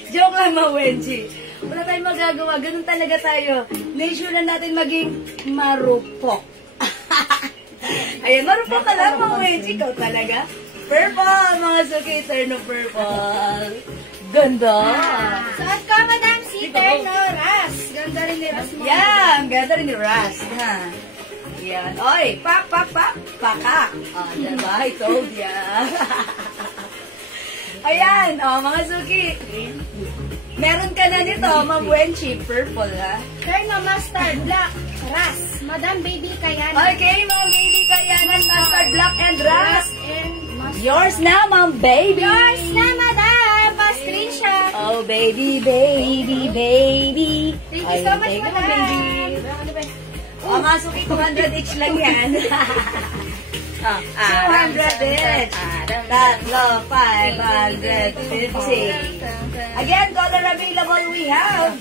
Joke lang, Ma'am Wenchi. Wala tayong magagawa. Ganun talaga tayo. Make sure na natin maging marupok. Ayan, marupok ka lang, Ma'am Wenchi. Ikaw talaga. Purple, mga suki. Terno purple. Ganda. Suot ko, Madam, si Terno Ras. Ganda rin ni Ras mo. Yan, ganda rin ni Ras. Ha? Yan. Oy, pak, pak, pak, pakak. Oh, diba? I told ya. Ayan, oh, mga suki. Meron ka na nito, Ma'am Wenchi, purple, ha? Terno Mustard, Black, Ras. Madam Baby Kayanan. Okay, Ma'am Baby Kayanan, mustard, black, and Ras. And mustard. Yours na, Ma'am Baby. Yours na, Madam. Pa-screenshot. Oh, baby, baby, baby. Thank you so much, Thank you, madam. baby. Oh, mga suki, 200 each lang yan. 200 each. Tatlo, 550. Again, color available we have.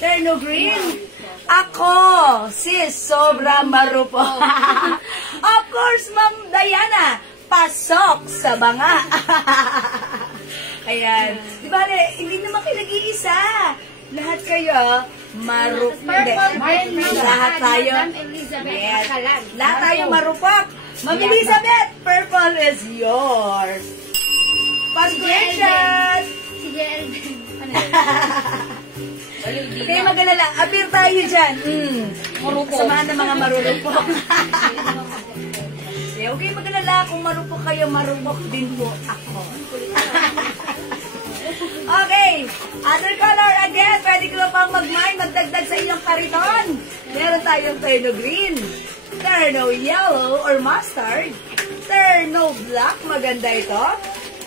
Terno green. Ako, sis, sobrang marupok. Of course, Ma'am Diana, pasok sa banga. Ayan. Di ba, hindi naman kayo nag-iisa. Lahat kayo, marupok. Lahat tayo. Yes. Lahat tayo marupok. Ma'am Elizabeth, purple is yours. Pasensya. Sige, Elden. Okay, mag-alala. Appear tayo dyan. Samahan ng mga marurupok. Okay, mag-alala. Kung marupok kayo, marupok din po ako. Okay. Other color again. Pwede ko pang mag-mine, magdagdag sa inyong kariton. Meron tayong terno green, terno yellow or mustard, terno black, maganda ito,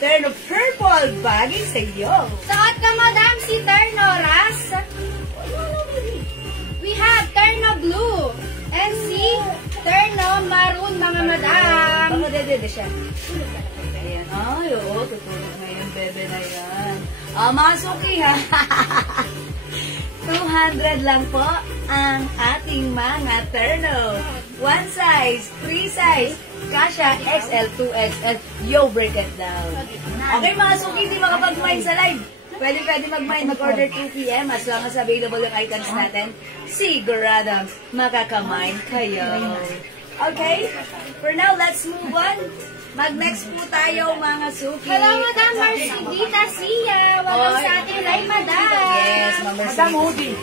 terno purple, bagay sa iyo. Suot ka, madam, si Terno Ras. We have Terno Blue. And si Terno Maroon, mga madam. Baka dede siya. Ayan. Ay, oo. Tutulog na yung bebe na yan. Mga suki, ha? 200 lang po ang ating mga terno. One size, three size, kasha, XL, 2XL. Yo, break it down. Okay, mga suki, hindi makapag-mine sa live. Pwede mag-mine, mag-order 2 p.m. as long as available yung items natin. Sigurado, makaka-mine kayo. Okay? For now, let's move on. Mag-next po tayo, mga suki. Hello, Madam Marcelita Sia. Welcome sa ating live, madam. Yes, Madam Hudi.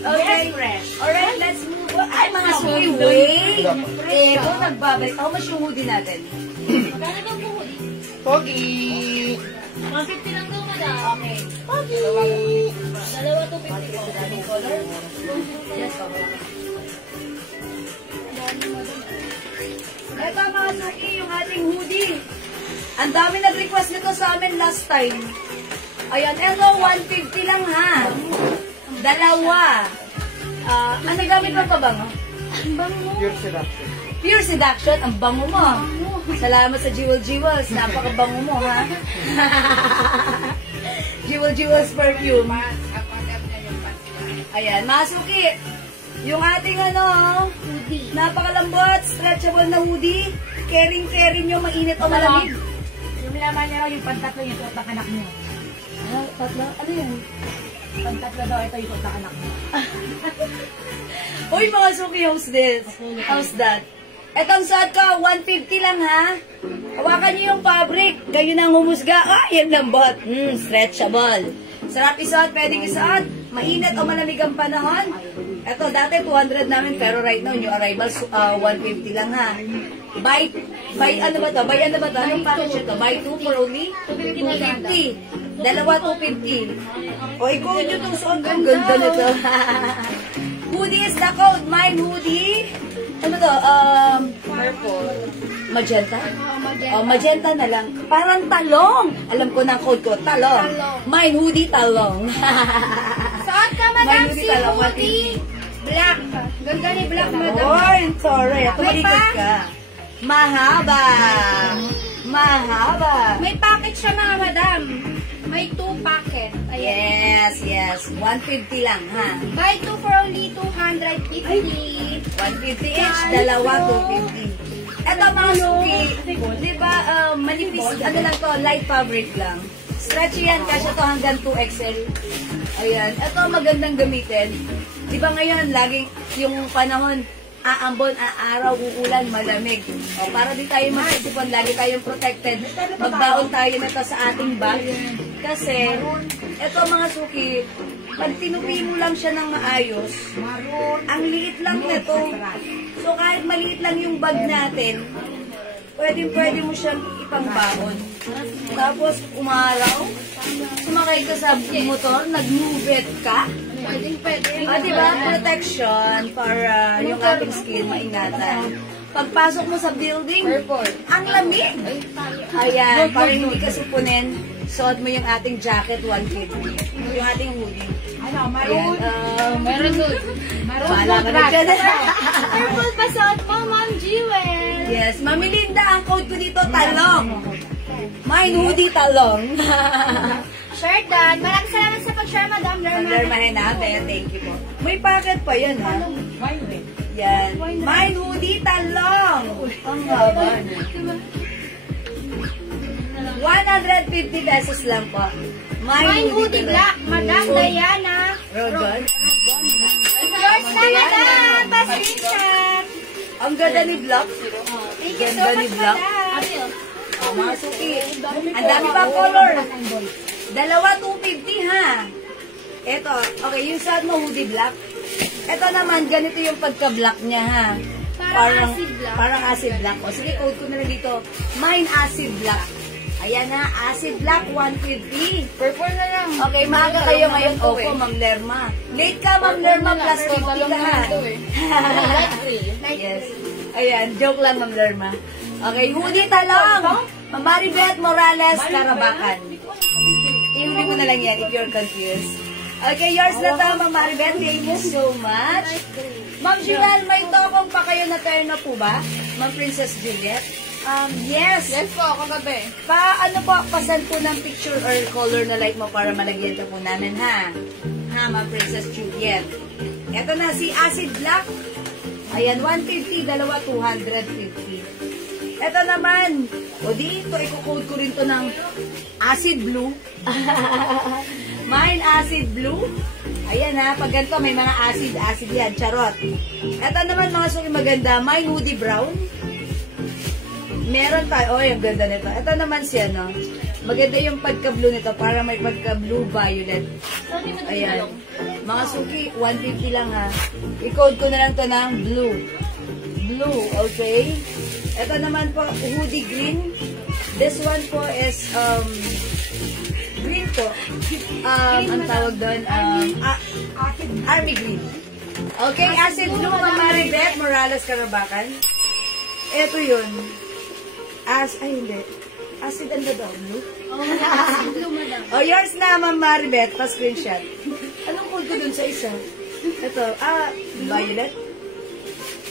Okay. Alright, let's move on. Ay, mga suki, wait. Ito, nagbabalik. How much yung hoodie natin? Magkano daw po, Hudi? Pogi! 150 lang daw, madam. Okay. Pogi! Dalawa 250 po. Daming color? Yes, okay. Ito, mga suki, yung ating hoodie. Ang dami nag-request nito sa amin last time. Ayan, ito, 150 lang ha. Dalawa. Ano gamit mo pa bango? Ang bango. Pure seduction. Pure seduction, ang bango mo. Salamat sa Jewel Jewels, napakabango mo ha. Jewel Jewels perfume. Ayan, masuki. Yung ating Hoodie. napakalambot, stretchable na hoodie. Caring nyo, mainit o malamig. Yung laman niya raw, yung pantatlo yung suot ng anak niyo. Tatlo? Ano yan? Pantatlo daw ito yung suot ng anak niyo. Uy, mga suki, how's that? Etong suot ko, 150 lang ha. Hawakan nyo yung fabric. Kayo nang humusga. Yan lambot. Stretchable. Sarap isuot, pwedeng isuot. Mainit o malamig ang panahon. Eto, dati 200 namin, pero right now, new arrivals, 150 lang ha. Buy ano ba to? Anong package ito? Buy 2 for only 250. Dalawa 250. O, ikaw nyo itong suot. Ang ganda nito. Hoodie is the code. Mine hoodie. Ano to? Purple. Magenta? Magenta. Oh, magenta na lang. Parang talong. Alam ko na ang code ko. Talong. Mine hoodie, talong. Suot ka, May madam, hoodie si talaga, Hoodie. Black. Ganda ni Black, madam. Oy, sorry. May Tumalikod pa? ka. Mahaba. Mahaba. May packet siya, mga madam. May 2 packet. Ayan. Yes. 150 lang, ha? Buy 2 for only 250. 150 each, dalawa, 250. Eto, mga suki, di ba, manipis, ano lang to, light fabric lang. Stretchy yan, kasi to hanggang 2XL. Ayan, eto magandang gamitin. Di ba ngayon, laging yung panahon, aambon, aaraw, uulan, malamig. O, para di tayo mag-isipon, lagi tayong protected. Magbaon tayo na to sa ating bag. Kasi, eto mga suki, pag tinupi mo lang siya ng maayos, ang liit lang nito. So, kahit maliit lang yung bag natin, pwede mo siyang ipangbaon. Tapos, umaraw, sumakay ka sa motor, nag-move it ka. Pwede. Diba? Protection para yung ating skin maingatan. pagpasok mo sa building, Purple. ang lamig. Ayan, para hindi ka supunin, suot mo yung ating jacket, 150. Yung ating hoodie. Ano, Ayan, Meron doon. wala ka na dyan. Purple pa suot mo, Ma'am Jewel. Yes, Mami Linda, ang code ko dito, talong. Mine hoodie, talong. Share done. Maraming salamat sa pag-share, Madam Lerma. Lermahin natin, thank you po. May packet pa yan, ha? Wine. Yan. Mine hoodie, talong. Ang haba. 150 pesos lang po. Mine hoodie black, Madam Diana. Rodon. Yours na, Madam. Pa-screenshot. Ang ganda ni Block. Thank you so Ganda ni much, Black. Madam. Oh, mga suki. Ang dami pa color. Dalawa, 250 ha. Ito, okay, yung side mo hoodie black. Ito naman, ganito yung pagka-black niya ha. Parang acid black. Parang acid black. O, sige, code ko na lang dito. Mine acid black. Ayan na, acid black, 150. Purple na lang. Okay, maaga kayo ngayon. Opo, Ma'am Lerma. Late ka, Ma'am Lerma, plus 50 ka ha. Yes. Ayan, joke lang, Ma'am Lerma. Okay, hoodie talong. Ma'am Maribeth Morales, Karabakan. Hindi ko na lang yan if you're confused. Okay, yours na to, Ma'am Maribeth. Thank you so much. Ma'am Julian, may tokong pa kayo na terno po ba? Ma'am Princess Juliet? Yes. Yes po, kagabi. Ano po, pasan po ng picture or color na like mo para malagyan ka po namin, ha? Ha, Ma'am Princess Juliet. Ito na, si Acid Black. Ayan, 150, dalawa, 250. Ito naman, o dito, i-code ko rin to ng Acid Blue. Mine Acid Blue. Ayan ha, pag ganito, may mga acid yan, charot. Ito naman, mga suki maganda, Mine Hoodie Brown. Meron tayo, ang ganda nito. Ito naman siya, no? Maganda yung pagka-blue nito, para may pagka-blue violet. Ayan. Mga suki, 150 lang ha. I-code ko na lang to ng blue. Blue, okay? Ito naman po, hoodie green. This one po is, green po. Ang tawag doon, army green. Okay, acid blue, Ma'am Maribeth Morales, Karabakan. Ito yun. Hindi. Acid and the dog blue. Acid blue, Madam. Oh, yours na, Ma'am Maribeth. Pa-screenshot. Anong code ko dun sa isa? Ito, violet.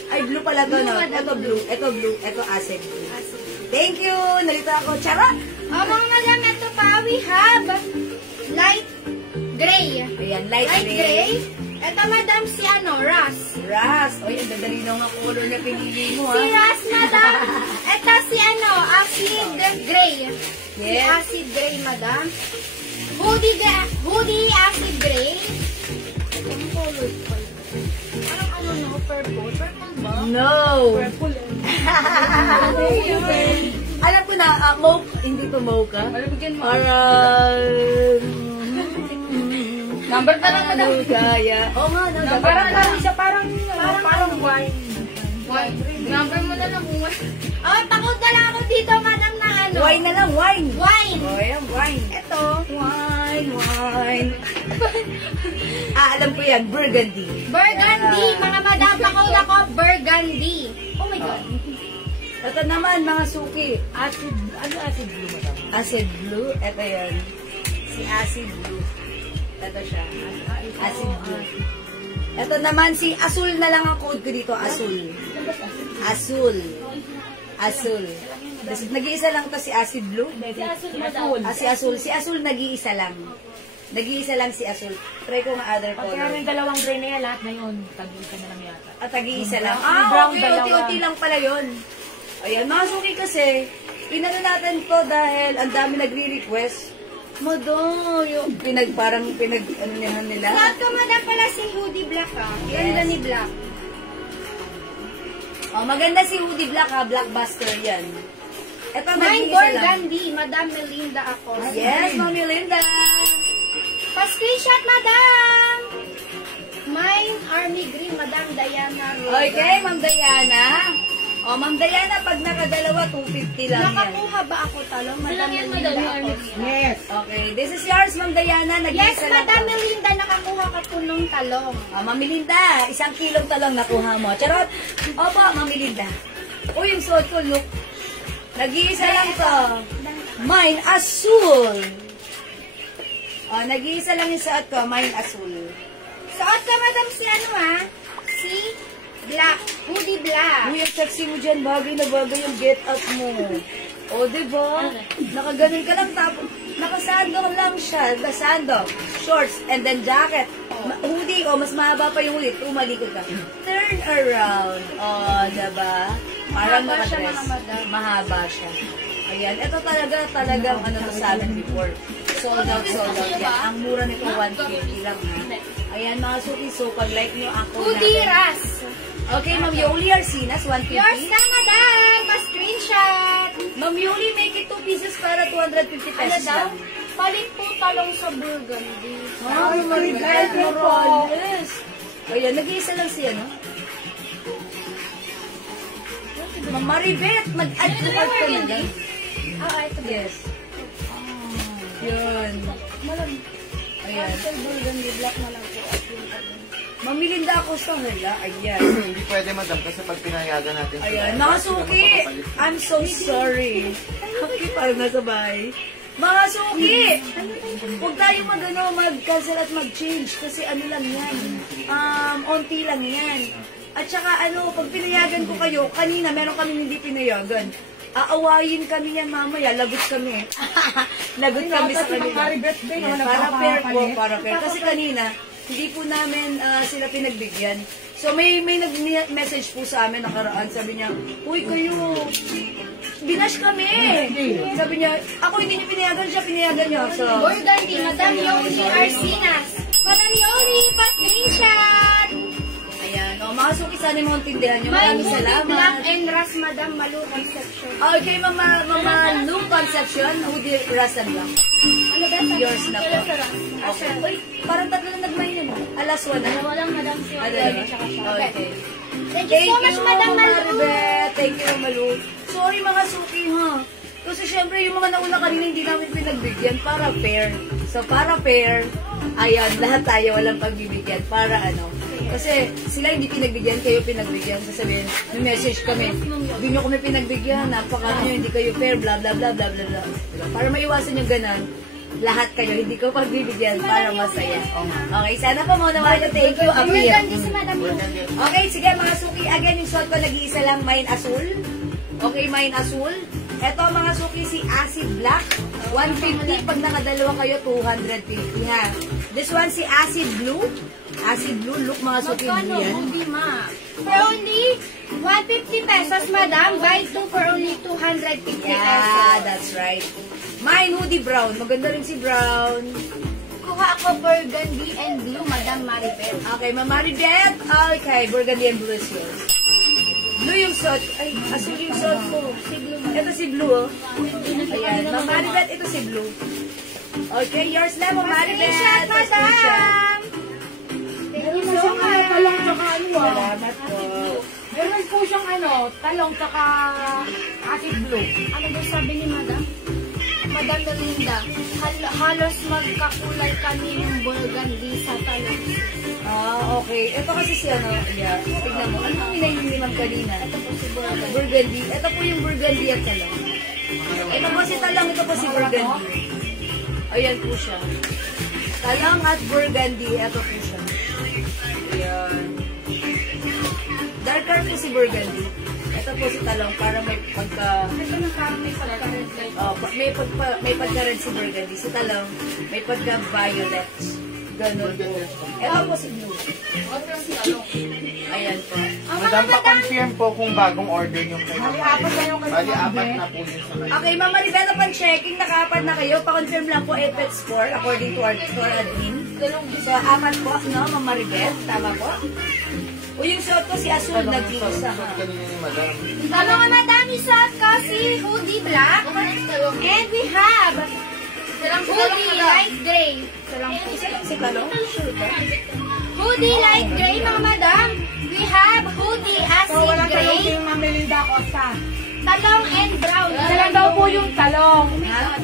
Ay, blue pala to, no? Ito blue. Ito blue. Ito acid blue. Thank you! Nalito ako. Charot! Mga Madam, ito pa, we have light gray. Ayan, light Light gray. Ito, Madam, si Ras. Ras. Oy, ang dadali nung mga color na pinili mo, Si ha? Ras, Madam. Ito si acid gray. Si Yes. acid gray, Madam. Hoodie acid gray. Ang color pala. Parang no, purple. Purple ba? No! Alam ko na, mauve. Hindi to mauve ka? Malabigyan mo. Number na lang, Madam. Kaya. Oo nga, no. Parang ano siya, parang wine. Wine. Number mo na lang kung Oh, takot na lang ako dito, Madam, na ano. Wine na lang, wine. Wine. Oh, ayan, wine. Ito. Wine. Alam ko yan, burgundy. Burgundy. Mga Madam, takot ako, burgundy. Oh my God. Ito naman, mga suki. Acid blue, madam? Acid blue. Ito yan. Si acid blue. Ito siya. Acid blue. Ito naman, si Azul na lang ang code ko dito. Azul. Azul. Azul. Nag-iisa lang to si acid blue. Si Azul. Si Azul nag-iisa lang. Nag-iisa lang si Azul. Try ko nga other Pagka color. may dalawang gray na yan, lahat na yun. Tag-isa na lang yata. At nag-iisa lang. Brown, Okay. dalawa. Unti-unti lang pala yun. Ayan, mga suki kasi, inano natin to dahil ang dami nagre-request. Mado, yung ano nila. Lahat ko, Madam, pala si hoodie black, ah. Ganda Yes. ni black. Oh, maganda si Hoodie Black ha, blockbuster yan. Ito, Mine nag-iisa lang. burgundy. Madam Melinda ako. Yes, Mami Linda. Pa-screenshot, Madam. Mine army green, Madam Diana Rosa. Okay, Ma'am Diana. Oh, Ma'am Diana, pag nakadalawa, 250 lang yan. Nakakuha ba ako talong? Madam Melinda ako. Yes. Okay, this is yours, Ma'am Diana. Yes, Nag-iisa lang. Madam Melinda, nakakuha ka po ng talong. Mami Linda, 1 kilong talong nakuha mo. Charot. Opo, Mami Linda. O, yung suot ko, look. Nag-iisa lang to. Mine, asul. O, nag-iisa lang yung suot ko, mine, asul. Suot ka, madam, si ano ah? Si black. Hoodie black. Uy, ang sexy mo dyan. Bagay na bagay yung get up mo. O, diba? Nakaganon ka lang tapos. Nakasandong lang siya. Sandong, shorts, and then jacket. Hoodie, mas mahaba pa yung hoodie. Tumalikod ka. Turn around. O, diba? Parang Mahaba siya, nakadress. mga madam. Mahaba siya. Ayan. Ito talagang ano to sa amin before. Sold out. Yan. Ang mura nito, 150 lang ha. Ayan, mga suki. So, pag like nyo ako Hoodie natin. ras. Okay, Ma'am Yoli Arsinas, 150. Yours na, madam. Pa-screenshot. Ma'am Yoli, make it 2 pieces para 250 Ano pesos daw? lang. Palit po talong sa burgundy. Ay, Maribel, no? Yes. Ayan, nag-iisa lang siya, no? Ma'am Maribel, mag-add to cart ka na dyan. Ito. Yes. Yun. Ayan. Burgundy black na lang po. Mamilinda ako sa hula. Ayan. Hindi pwede, madam, kasi pag pinayagan natin. Ayan. Mga suki, I'm so sorry. Okay, parang nasa bahay. Mga suki, huwag tayo mag-cancel at mag-change kasi ano lang yan. Onti lang yan. At saka pag pinayagan ko kayo, kanina meron kami hindi pinayagan. Aawayin kami yan mamaya, lagot kami. Lagot kami sa kanila. Yes, para fair. Kasi kanina, hindi po namin sila pinagbigyan. So may nag-message po sa amin nakaraan, sabi niya, uy kayo, binash kami. Sabi niya, ako hindi niya pinayagan, siya pinayagan niya. So, Burgundy, Madam Yoli Arsinas. Madam Yoli, pa-screenshot. ayan. O, mga suki, sana mo tindihan niyo. May Maraming hoodie black salamat. and ras, Madam Malu Conception. Okay, Mama Lou Conception, hoodie Rasan lang. Ano ba? Yours na po. Okay. Okay. Uy, parang tatlo na nag-main mo. Alas 1 na. Walang Madam Ano Yoli. na? Okay. Thank you so much, Madam Malu. Maribel. Thank you, Malu. Sorry mga suki, ha? Kasi syempre, yung mga nauna kanina hindi namin pinagbigyan para fair. So, para fair, ayan, lahat tayo walang pagbibigyan. Para kasi sila hindi pinagbigyan, kayo pinagbigyan. Sasabihin, may message kami, hindi nyo kami pinagbigyan, napaka nyo, hindi kayo fair, bla bla bla bla bla bla. Diba? Para maiwasan yung ganan, lahat kayo, hindi ko pagbibigyan para masaya. Okay, sana po muna mga thank you, Apia. Burgundy si Madam Yoli. Okay, sige mga suki, again yung suot ko nag-iisa lang, mine asul. Okay, mine asul. Ito mga suki, si Acid Black, 150. Pag nakadalawa kayo, 250 ha. This one, si Acid Blue. Acid Blue, look mga suki, blue yan. Hoodie, ma. For only 150 pesos, Madam. Buy 2 for only 250 pesos. Yeah, that's right. Mine, hoodie brown. Maganda rin si brown. Kuha ako burgundy and blue, Madam Maribel. Okay, Ma'am Maribel. Okay, burgundy and blue is yours. Blue yung suot. Ay, asul yung suot ko. Ito si blue, oh. Ayan, Ma'am Maribel, ito si blue. Okay, yours na, Ma'am Maribel. Screenshot, Madam. Thank you so much. Talong tsaka Salamat po. Meron po siyang talong tsaka acid blue. Ano daw sabi ni Madam? Madam Melinda, halos magkakulay kami ng burgundy sa talong. Okay. Ito kasi si yeah. Tignan mo. Ano ang hinayin ni Ma'am kanina? Ito po si burgundy. Ito po yung burgundy at talong. Ito po si talong, ito po si burgundy. Ayan po siya. Talong at burgundy, ito po siya. Ayan. Darker po si burgundy. Ito po si talong para may pagka... Ito na parang may pagka-red light. may pagka-red si burgundy. Si talong, may pagka-violet. Ganun po. Ito po si blue. Ayan po. Madam, pa-confirm po kung bagong order yung kayo. Apat na yung Bali, apat na po yun sa kayo. Okay, Ma'am Maribel, upon checking, nakaapat na kayo. Pa-confirm lang po FX score according to our store admin. So, apat po, no, Ma'am Maribel? Tama po? O yung suot ko, si Asul, nag-iisa. Kanina ni madam. Tama nga, Madam, isuot ko si hoodie black. And we have hoodie light gray. Si Talong? Sure ba? Hoodie light gray, mga Madam. We have hoodie acid gray. Yung Melinda Acosta. Talong and brown. Isa lang daw po yung talong.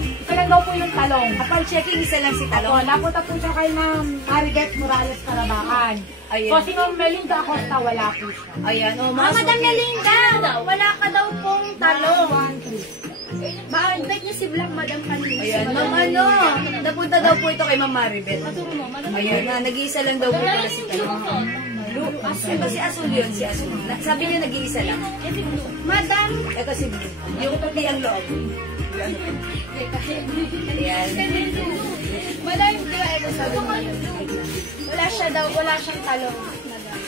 Isa lang daw po yung talong. Upon checking, isa lang si Ako, Talong. napunta po siya kay Ma'am Maribeth Morales Carabacan. Ayan. So, si Ma'am Melinda Acosta, wala po siya. Ayan, oh, mga Madam suki. Melinda, wala ka daw pong talong. 1, 2. Ba-invite niyo si Black Madam kanina. Ayan, ma'am ano, napunta daw po ito kay Ma'am Maribeth. Ayan na, nag-iisa lang daw po pala si Talong. Ito si Asul yun, si Asul. Sabi niya nag-iisa lang. Madam, Ito si Blue. Yung puti ang loob. Ayan. Madam, di ba ito sabi mo? Wala siya daw, wala siyang talong.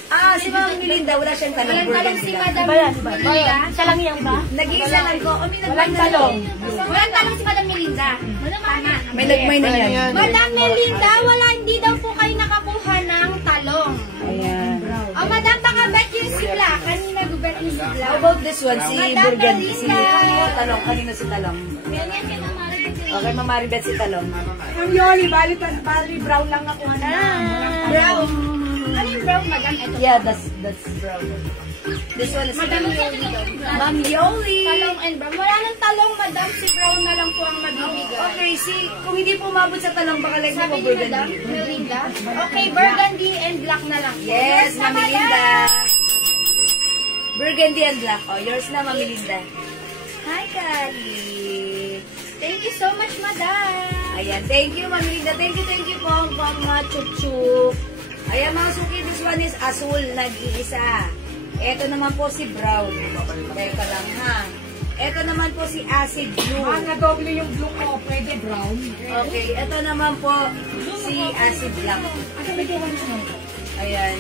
Ah, si Ma'am Melinda, wala siyang talong. Walang talong si Madam Bayan. Melinda. Siya lang yan ba? Nag-iisa lang ko. Walang talong. Walang talong si Madam Melinda. Tama. May nagmay na yan. Madam Melinda, wala, hindi daw po kayo nakakuha ng talong. Ayan. Oh, Madam, baka bet yung si Black. Kanina gubet yung si Black. How about this one? Si Madam Burgundy. Si Melinda. Talong. Kanina si Talong. Okay, Ma'am Maribeth si Talong. Ang Yoli, bali brown lang nakuha na. Brown. Ano yung brown, Madam? Ito. Yeah, that's brown. This one is Madam Yoli daw. Ma'am Yoli. Talong and brown. Wala nang talong, Madam. Si brown na lang po ang mabibigay. Okay, kung hindi po umabot sa Talong, baka like Sabi mo ni Burgundy. Madam Melinda. Okay, burgundy and black na lang. Yes, na, Ma'am Melinda. Burgundy and black. Oh, yours na, Ma'am Melinda. Hi, Kali. Thank you so much, Madam. Ayan, thank you, Ma'am Melinda. Thank you po, mga chup-chup. Ayan, mga suki, this one is Asul, nag-iisa. Ito naman po si Brown. Teka lang, ha. Ito naman po si Acid Blue. Nadoble yung blue ko, pwede brown. Okay, ito naman po si Acid Black. Ayan.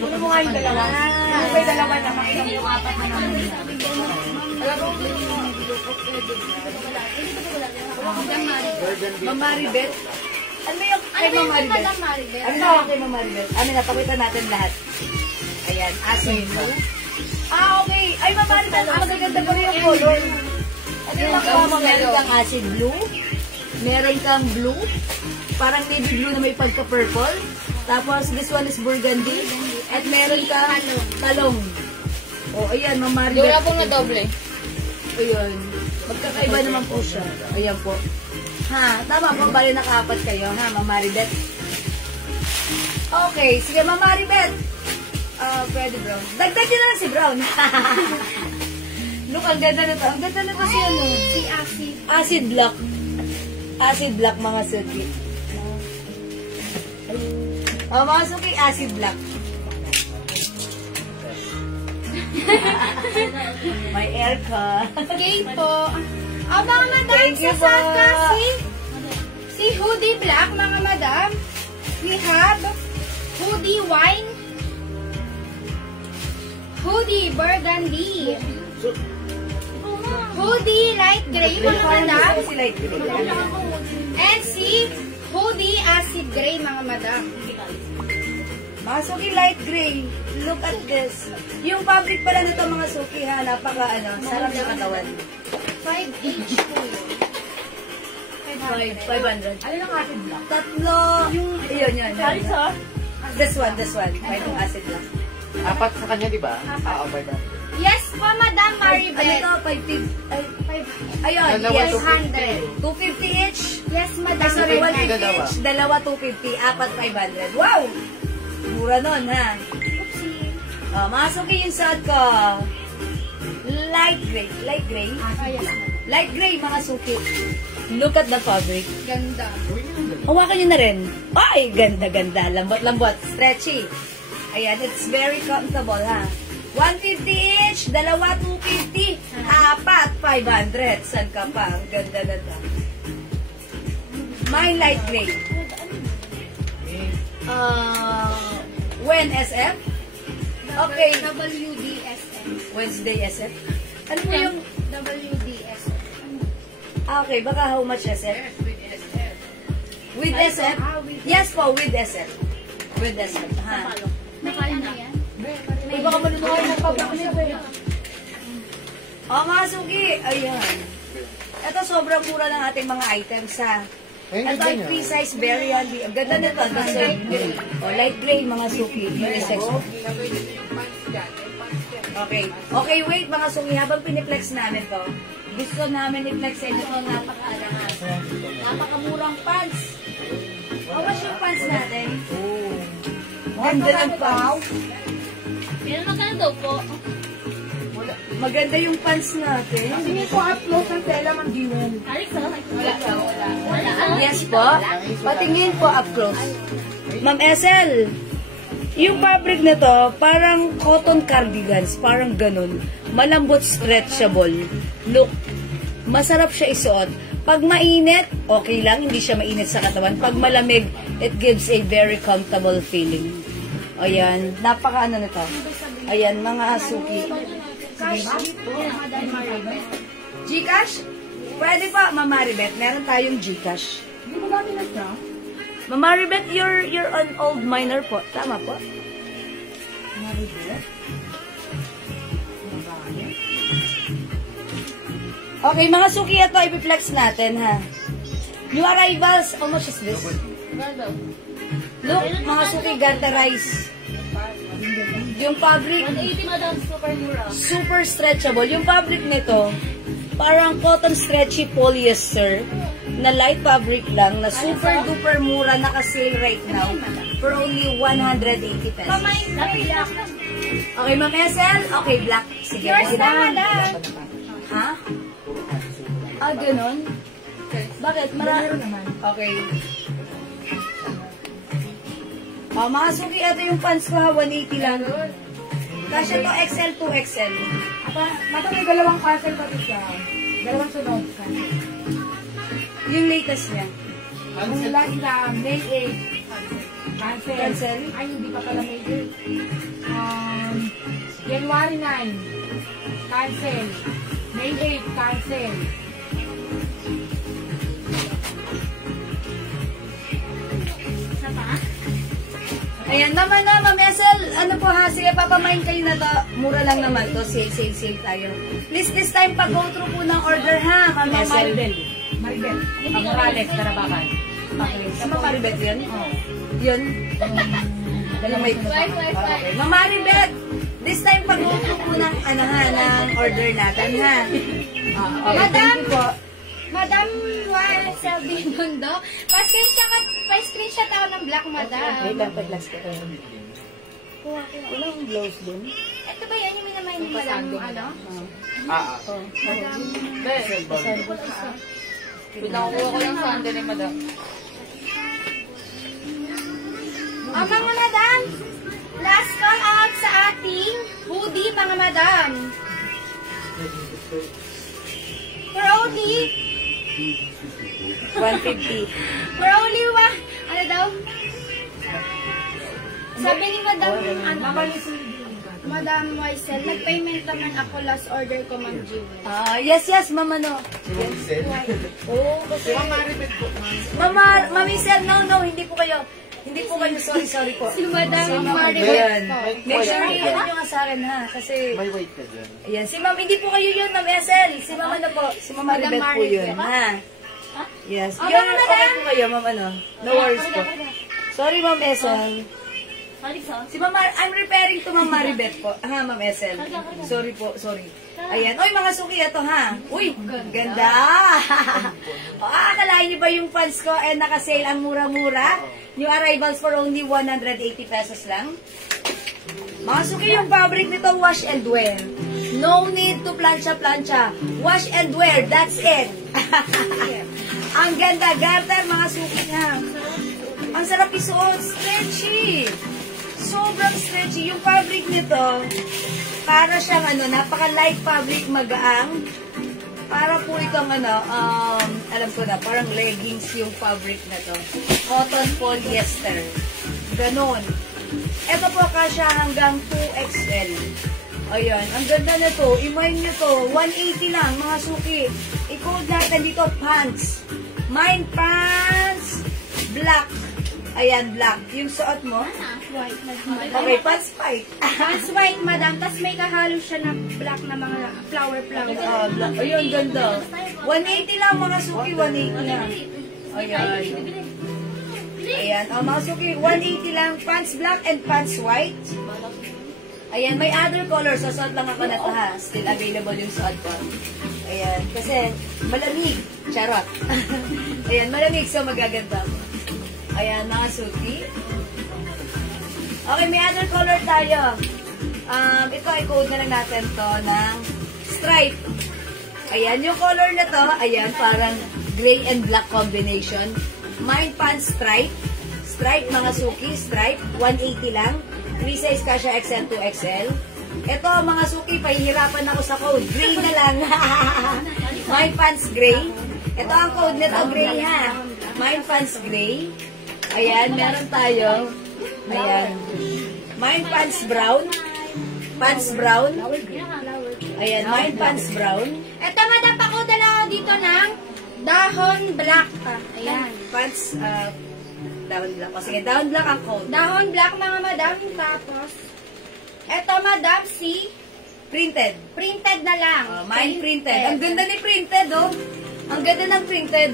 Ano mo nga yung dalawa? Ano ba yung dalawa na makilang yung apat na namin? Ma'am Maribeth. Ano yung kay Ano Ma'am yung Maribeth? Madam Maribeth? Ano yung kay Ma'am Maribeth? Ano, natawitan natin lahat. Ayan, Acid Blue. Ah, okay. Ay, Ma'am Maribeth, ang magaganda po yung color. Ano yung mga meron kang acid blue? Meron kang blue? Parang navy blue na may pagka-purple. Tapos, this one is burgundy. At meron kang talong. O, ayan, Ma'am Maribeth. Wala pong nadoble. Ayun. Magkakaiba naman po siya. Ayan po. Ha, tama po. Bali nakaapat kayo, ha, Ma'am Maribeth? Okay, sige, Ma'am Maribeth. Pwede brown. Dagdag nyo na lang si brown. Look, ang ganda na to. Ang ganda na kasi ano. Si Acid. Acid black. Acid black, mga suki. Mga suki, acid black. May air ka. Okay po. Mga Madam, Thank you sa po. Saka si Hoodie Black, mga Madam. We have Hoodie Wine, Hoodie Burgundy, Hoodie Light Gray, mga Madam. Si light green. And si Hoodie Acid Gray, mga Madam. Mga suki, light gray. Look at this. Yung fabric pala nito, mga suki, ha, sarap yung katawan. 5 each po yun. 500. Ano lang acid black? Tatlo. Yun. This one. May itong acid black. Apat sa kanya, di ba? Over that. Yes po, Madam Ano Maribeth. to? 550. Ayun, Dalawa, yes. 500. 250 each. Yes, Madam Sorry, 150 Maribeth. Dalawa. each. Dalawa, 250. Apat, 500. Wow! Mura nun, ha? Mga suki yung suot ko. Light gray. Light gray? Light gray, mga suki. Look at the fabric. Ganda. Hawakan nyo na rin. Ay, ganda. Lambot. Stretchy. Ayan, it's very comfortable, ha? 150 each, dalawa 250, apat 500. San ka pa? Ang ganda na to. My light gray. When SF? Okay. WDSM. Wednesday SF? Ano po yung... WDSM. Okay, baka how much SF? With SF? Yes po, with SF. With SF, ha? Nakala na yan? Ay, baka malunuhan ng pabakasya. Mga sugi, ayan. Ito, sobrang mura ng ating mga items, ha? Ito ay free size, very handy. Ang ganda nito, light gray. O, light gray, mga suki. Unisex. Okay. Okay, wait mga suki. Habang piniplex namin to, gusto namin i-flex sa inyo ito napakamurang pants. How much yung pants natin? Ganda ng pants. Pero magkano daw po? Maganda yung pants natin. Tingin ko up close ang tela, Ma'am Jewel. Alex, wala. Yes po. Patingin po up close. Ma'am Ethel, yung fabric na to, parang cotton cardigans, parang ganun. Malambot, stretchable. Look, masarap siya isuot. Pag mainit, okay lang, hindi siya mainit sa katawan. Pag malamig, it gives a very comfortable feeling. Ayan, napaka ano nito. Ayan, mga suki. Gcash? Pwede pa, Ma'am Maribeth. Meron tayong Gcash. Hindi mo dami na siya? Ma'am Maribeth, you're an old miner po. Tama po? Maribeth? Okay, mga suki, ito ipiflex natin, ha? New arrivals, how much is this? Look, mga suki, ganta rice. Yung fabric, 180 madam, super mura. super stretchable. Yung fabric nito, parang cotton stretchy polyester na light fabric lang, na super duper mura, naka-sale right now for only 180 pesos. Okay, Ma'am Ethel? Okay, black. Sige, Yours na, madam. Ha? Ah, ganun? Bakit? Meron naman. Okay. Mga suki, ito yung pants ko ha, 180 lang. Kasi to XL to XL. Mata may dalawang cancel pati siya. Dalawang sunod. Yung latest niya. Ang lagi na May 8. Cancel. Cancel? Ay, hindi pa pala May 8. January 9. Cancel. May 8. Cancel. Ayan naman na, Ma'am Ethel. Ano po ha? Sige, papamain kayo na to. Mura lang naman to. Sale tayo. Please, this time, pag-go through po ng order ha, Ma'am Ethel. Maribel. Ang Morales, Tarabakan. Okay. Sa Ma'am Maribeth yun? Oo. Yun? Dalang may okay. Ma'am Maribeth, this time, pag-go through po ng, ng order natin ha. Okay, Madam, thank you po. Madam Marcel Binondo, pa-screenshot ako ng black, madam. Pag-flex ko kayo. Walang blouse dun. Ito ba yan yung minamay ni madam, ano? Pinakuha ko yung sandal ni madam. O mga madam, last call out sa ating hoodie, mga madam. For only 150. For only ano daw? Sabi ni Madam, Madam Moisel, nag-payment naman ako last order ko, Ma'am Jewel. Yes, Mama, no. Yes. Oo, kasi... Mama Isel, no, hindi po kayo. Hindi po kayo, sorry po. Si Madam Maribeth Ayan. po. Make sure i-ano nyo nga sa akin, ha? Kasi... May weight ka dyan. Ayan, si Ma'am, hindi po kayo yun, Ma'am Ethel. Si Ma'am ano po? Si Ma'am Maribeth po yun, ha? Yes. Yun, okay po kayo, Ma'am ano? No worries po. Sorry, Ma'am Ethel. Si Ma'am, I'm repairing to Ma'am Maribeth po. Ha, Ma'am Ethel. Sorry po, sorry. Ayan. Oy, mga suki, ito ha. Uy, ganda. Akalain niyo ba yung pants ko and naka-sale ang mura-mura? New arrivals for only 180 pesos lang. Mga suki, yung fabric nito, wash and wear. No need to plancha-plancha. Wash and wear, that's it. Ang ganda, garter, mga suki ha. Ang sarap isuot, stretchy. Sobrang stretchy. Yung fabric nito, para siyang napaka-light fabric, magaang. Para po itong alam ko na, parang leggings yung fabric na to. Cotton polyester. Ganon. Ito po kasya hanggang 2XL. Ayan, ang ganda na to. I-mine nyo to. 180 lang, mga suki. I-code natin dito, pants. Mine pants. Black. Ayan, black. Yung suot mo? White, madam. Okay, pants white. Pants white, madam. Tapos may kahalo siya na black na mga flower. Black. Ayun, ganda. 180 lang, mga suki. 180 lang. Ayan. Ayan, mga suki. 180 lang. Pants black and pants white. Ayan, may other colors. Susuot lang ako na to ha. Still available yung suot ko. Ayan, kasi malamig. Charot. Ayan, malamig, so magaganda ako. Ayan, mga suki. Okay, may other color tayo. Ito ay code na lang natin to ng stripe. Ayan, yung color na to, ayan, parang gray and black combination. Mine pants stripe. Stripe, mga suki, stripe. 180 lang. 3 size kasha XL to XL. Ito, mga suki, pahihirapan ako sa code. Gray na lang. Mine pants gray. Ito ang code nito, gray ha. Mine pants gray. Ayan, meron tayo. Ayan. Mine pants brown. Pants brown. Ayan, mine pants brown. Ito, madam, pakodala ako dito ng dahon black. Ayan. Pants, dahon black. O sige, dahon black ang code. Dahon black, mga madam. Tapos, ito, madam, si Printed. printed na lang. Mine printed. Ang ganda ni printed, oh. Ang ganda ng printed.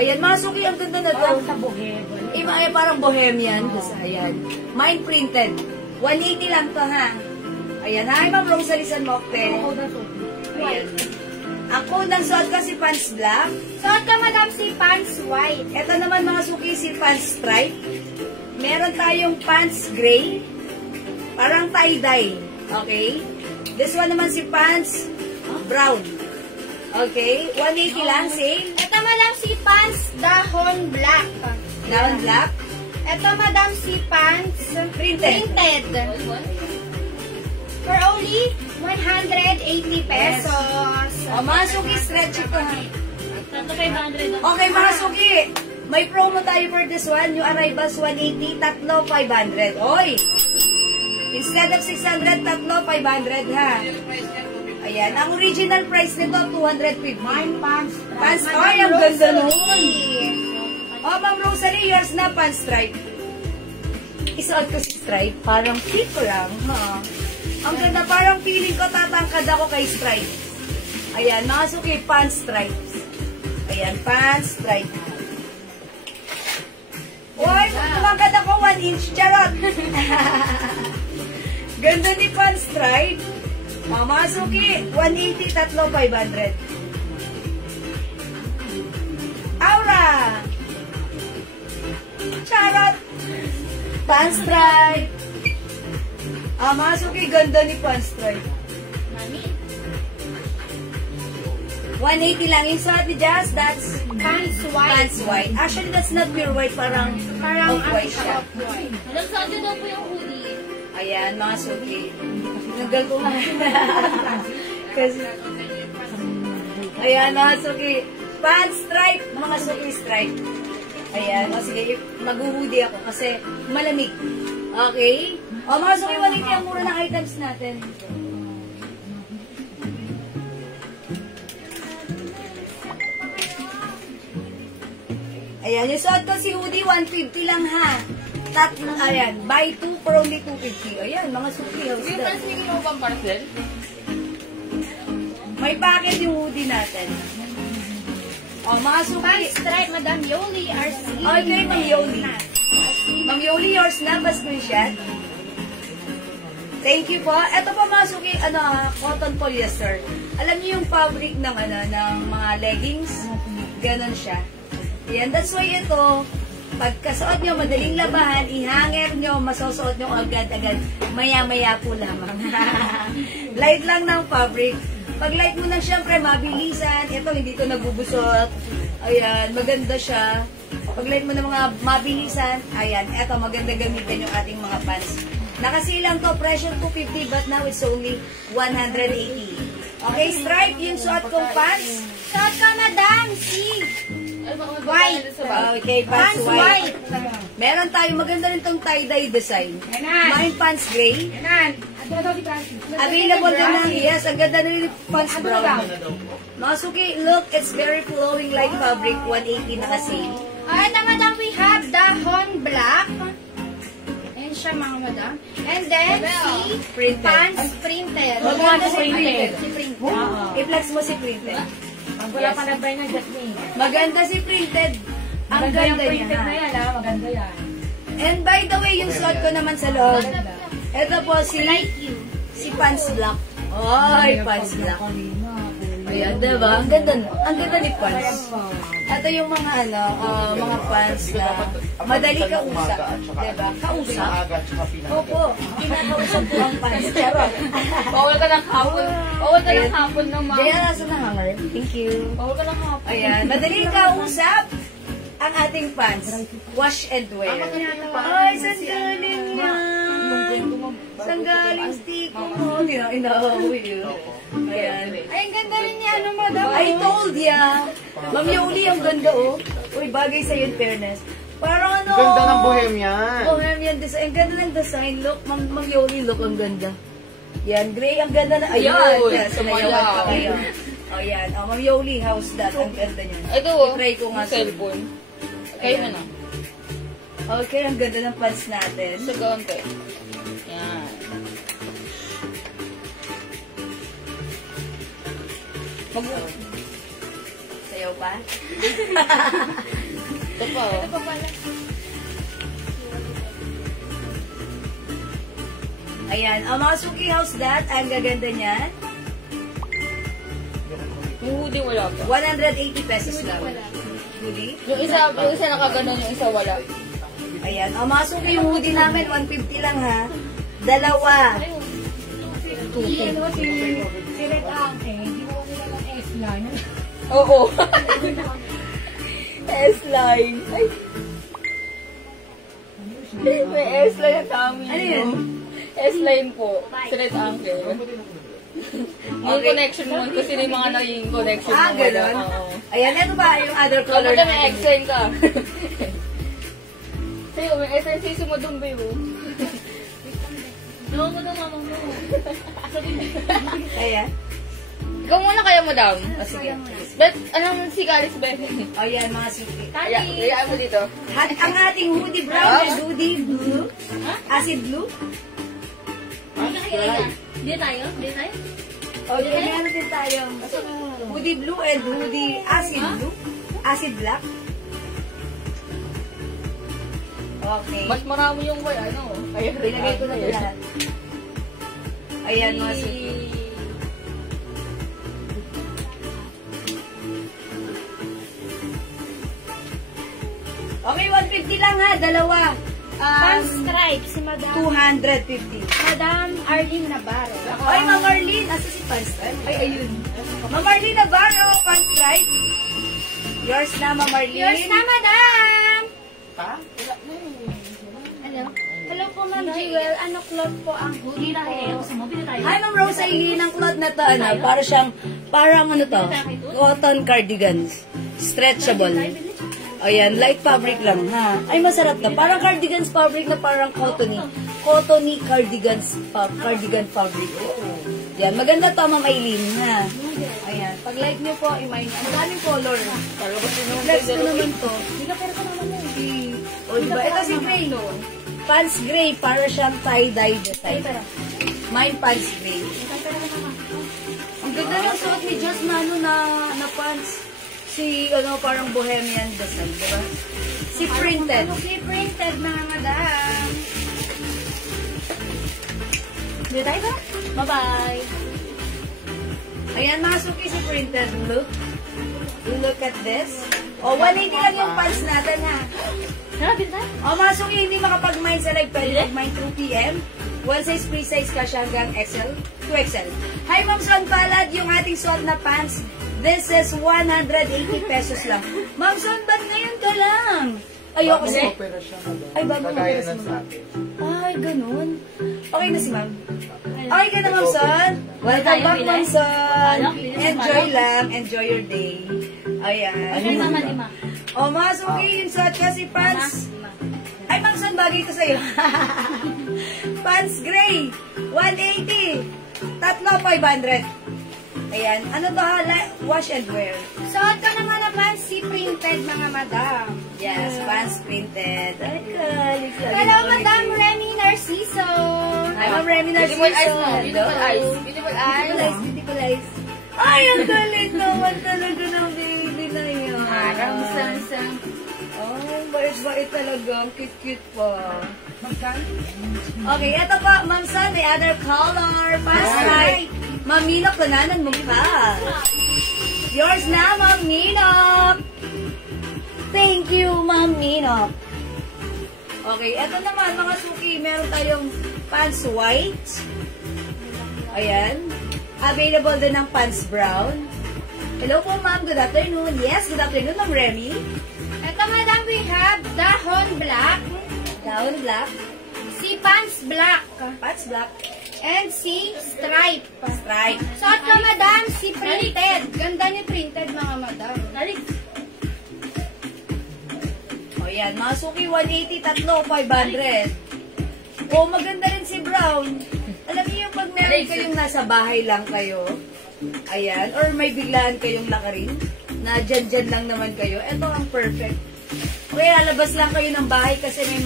Ayan, mga suki, ang ganda na to. Parang sa bohem. Ay, parang bohemian. Ayan. Mine printed. 180 lang to, ha. Ayan, hi, Ma'am Rosalie San Mocte. Ayan. Ang code ng suot ko si pants black. Suot ka, madam, si pants white. Ito naman, mga suki, si pants stripe. Meron tayong pants gray. Parang tie-dye. Okay? This one naman si pants brown. Okay? 180 lang, same. Ito, madam, si pants dahon black. Down black. Ito, madam, si pants Printed. For only 180 pesos. O, mga suki, stretch ito, ha. 500. Okay, mga suki. May promo tayo for this one. Yung arrivals 180, tatlo 500. Oy! Instead of 600, tatlo 500, ha. Ayan. Ang original price nito, 250. Mine pants. Pants, ay, ang ganda nun. Oh, Ma'am Rosalie, yours na pants stripe. Isuot ko si stripe. Parang fit ko lang, ha. Ang ganda, parang feeling ko tatangkad ako kay stripe. Ayan, mga suki, pants stripes. Ayan, pants stripe. Uy, tumangkad ako 1 inch. Charot! Ganda ni pants stripe. Mga suki, 180, tatlo 500. Aura! Charot! Pants stripe. Mga suki, ganda ni pants stripe. 180 lang yung suot ni Jazz. That's Pants white. pants white. Actually, that's not pure white. Parang off-white siya. Alam saan daw po yung hoodie? Ayan, mga suki. Nagal ko nga. Kasi, ayan, mga suki. Pants stripe. Mga suki stripe. Ayan, o sige, mag-hoodie ako kasi malamig. Okay? O, mga suki, walit yung mura ng items natin. Ayan, yung suot ko si hoodie, 150 lang ha. Ayan, buy 2 for only 250. Ayan, mga suki. Yung friends, hindi mo bang parcel? May packet yung hoodie natin. O, mga suki. Pants stripe, madam Yoli, RC. Okay, Ma'am Yoli. Ma'am Yoli, yours na, ba screenshot? Thank you po. Ito po mga suki, cotton polyester. Alam niyo yung fabric ng, ng mga leggings? Ganon siya. Yan, that's why ito, pagkasuot nyo, madaling labahan, ihanger nyo, masusuot nyo agad-agad, maya-maya po lamang. Light lang ng fabric. Pag light mo na, syempre, mabilisan. Ito, hindi to nabubusot. Ayan, maganda siya. Pag light mo na mga mabilisan, ayan, eto, maganda gamitin yung ating mga pants. Nakasilang to, presyo 250, but now it's only 180. Okay, stripe, yung suot kong pants. Suot ka, madam, si white. Okay, pants white. Meron tayo, maganda rin tong tie-dye design. Mine pants gray. Available din ng, yes, ang ganda rin yung pants brown. Mga suki, look, it's very flowing like fabric, 180 na kasi. Alright, madam, we have dahon black. Ayan siya, mga madam. And then, si Printed. pants printed. Maganda si printed. printed. Si printed. I-flex mo si printed. Ang wala pa nag-buy na Jasmine. Maganda si printed. Ang Maganda yung ganda printed na niya. yan, ha? Maganda yan. And by the way, yung suot ko naman sa loob, Ito po si Pants Black. Ay, Pants Black. Ayan, diba? Ang ganda ni Pants. Ito yung mga mga pants na madali kausap. Diba? Kausap? Opo. Kinakausap po ang pants. Charot. Bawal ka ng hapon. Bawal ka ng hapon naman. Jaya, nasa na hanger? Thank you. Bawal ka ng hapon. Ayan, madali kausap ang ating pants. Wash and wear. Ay, saan galing yan? Saan galing stick mo? Inaawi yun. Ayan. Ay, ang ganda rin niya, ano, madam? I told ya. Ma'am Yoli, ang ganda, oh. Uy, bagay sa'yo in fairness. Parang ano? Ganda ng bohemian. Bohemian design. Ang ganda ng design. Look, Ma'am Yoli, look, ang ganda. Yan, gray, ang ganda na. Ayun. Yes, sumayawan pa kayo. O, yan. O, Ma'am Yoli, how's that? Ang ganda niya. Ito, oh. I-try ko nga. Cellphone. Kayo mo na. Okay, ang ganda ng pants natin. Sa gaunti. Yan. Sayaw pa? Ito pa, oh. Ito pa pala. Ayan. Ang mga Suki, how's that? Ang gaganda niyan. Yung hoodie wala pa. 180 pesos lang. Hoodie? Yung isa nakaganon, yung isa wala. Ayan. Ang mga Suki, yung hoodie namin, 150 lang ha. Dalawa. Si Red Ante, hindi mo nila ng S-line. Oo. S-line. Ay. May S-line ang kami. Ano yun? S-line po. Straight angle. Yung connection mo, kasi yung mga naging connection mo. Ganun? Oo. Ayan, ano ba yung other color Kapag may X-line ka. Sa'yo, may S-line mo doon, babe. Doon mo na, mama mo. Ayan. Ikaw muna kaya, madam. Sige. But, anong si Kalis ba? Ayan, mga Suki. Kaya mo dito. Ang ating hoodie brown and hoodie blue. Acid blue. Hindi tayo? Okay, meron din tayo. Hoodie blue and hoodie acid blue. Acid black. Okay. Mas marami yung kaya Pinagay ko na ito lahat. Ayan, mga Suki. Okay, 150 lang ha, dalawa. Pants stripe, si Madam. 250. Madam Arlene Navarro. Ay, Ma'am Marlene, asa si Pants Stripe? Ay, ayun. Ma'am Marlene Navarro, Pants Stripe. Yours na, Ma'am Marlene. Yours na, Madam! Ha? Ano? Hello po, Ma'am Jewel. Ano cloth po ang hoodie po? Hi, Ma'am Rose Aileen, ang cloth na to, parang ano to, cotton cardigans. Stretchable. Ayan, light fabric lang, ha? Ay, masarap na. Parang cardigans fabric na parang cottony. Cottony cardigans, cardigan fabric. Yan, maganda to, Ma'am Aileen, ha? Ayan, pag like nyo po, i-mind. Ang daming color. Flex ko naman to. O, diba? Ito si Gray. Pants gray, para siyang tie-dye design. Mine pants gray. Ang ganda ng suot ni Joss na na pants. Si, parang bohemian design, diba? Si printed. Si printed, mga madam. Di tayo ba? Bye-bye. Ayan, mga Suki, si printed. Look at this. O, 180 lang yung pants natin, ha? O, mga Suki, hindi makapag-mine sa live. Pwede mag-mine through PM. One size, free size ka siya hanggang XL, 2XL. Hi, Ma'am Son Palad, yung ating suot na pants. This is 180 pesos lang. Ma'am Son, ba't ngayon ka lang? Ayoko kasi. Opera siya, madam. Ay, bago Kagaya mag-opera ng si sa Ma'am. akin. Ay, ganun. Okay na si Ma'am. Okay ka na, Ma'am Son. Welcome back, Ma'am Son. Enjoy lang. Enjoy your day. Ayan. O, mga Suki, yung suot ka si pants. Ay, Ma'am Son, bagay ito sa'yo. Pants gray. 180. Tatlo, 500. Ayan. Ano to ha? Wash and wear. Suot ka naman na pants si printed, mga madam. Yes, pants printed. Ay, kalis. Hello, Madam Remy Narciso. Hi, Ma'am Remy Narciso. Beautiful eyes mo. Beautiful eyes. Beautiful eyes. Beautiful eyes. Ay, ang galing naman talaga ng baby na yun. Sang. Oh, bait-bait talaga. Ang cute-cute pa. Okay, eto po, Ma'am San, may other color. Pants right. Ma'am Ninok, tananan mo ka. Yours na, Ma'am Ninok. Thank you, Ma'am Ninok. Okay, eto naman, mga suki, meron tayong pants white. Ayan. Available din ng pants brown. Hello po, ma'am. Good afternoon. Yes, good afternoon, Ma'am Remy. Ito, madam, we have dahon black, Down black. si pants black, Pants black. and si stripe. Stripe. Suot ka, madam, si printed. Ganda ni printed, mga madam. O yan, mga suki, 180, tatlo, 500. O, maganda rin si brown. Alam niyo yung pag meron kayong nasa bahay lang kayo, ayan, or may biglaan kayong lakarin, na dyan lang naman kayo, eto ang perfect. Okay, lalabas lang kayo ng bahay kasi may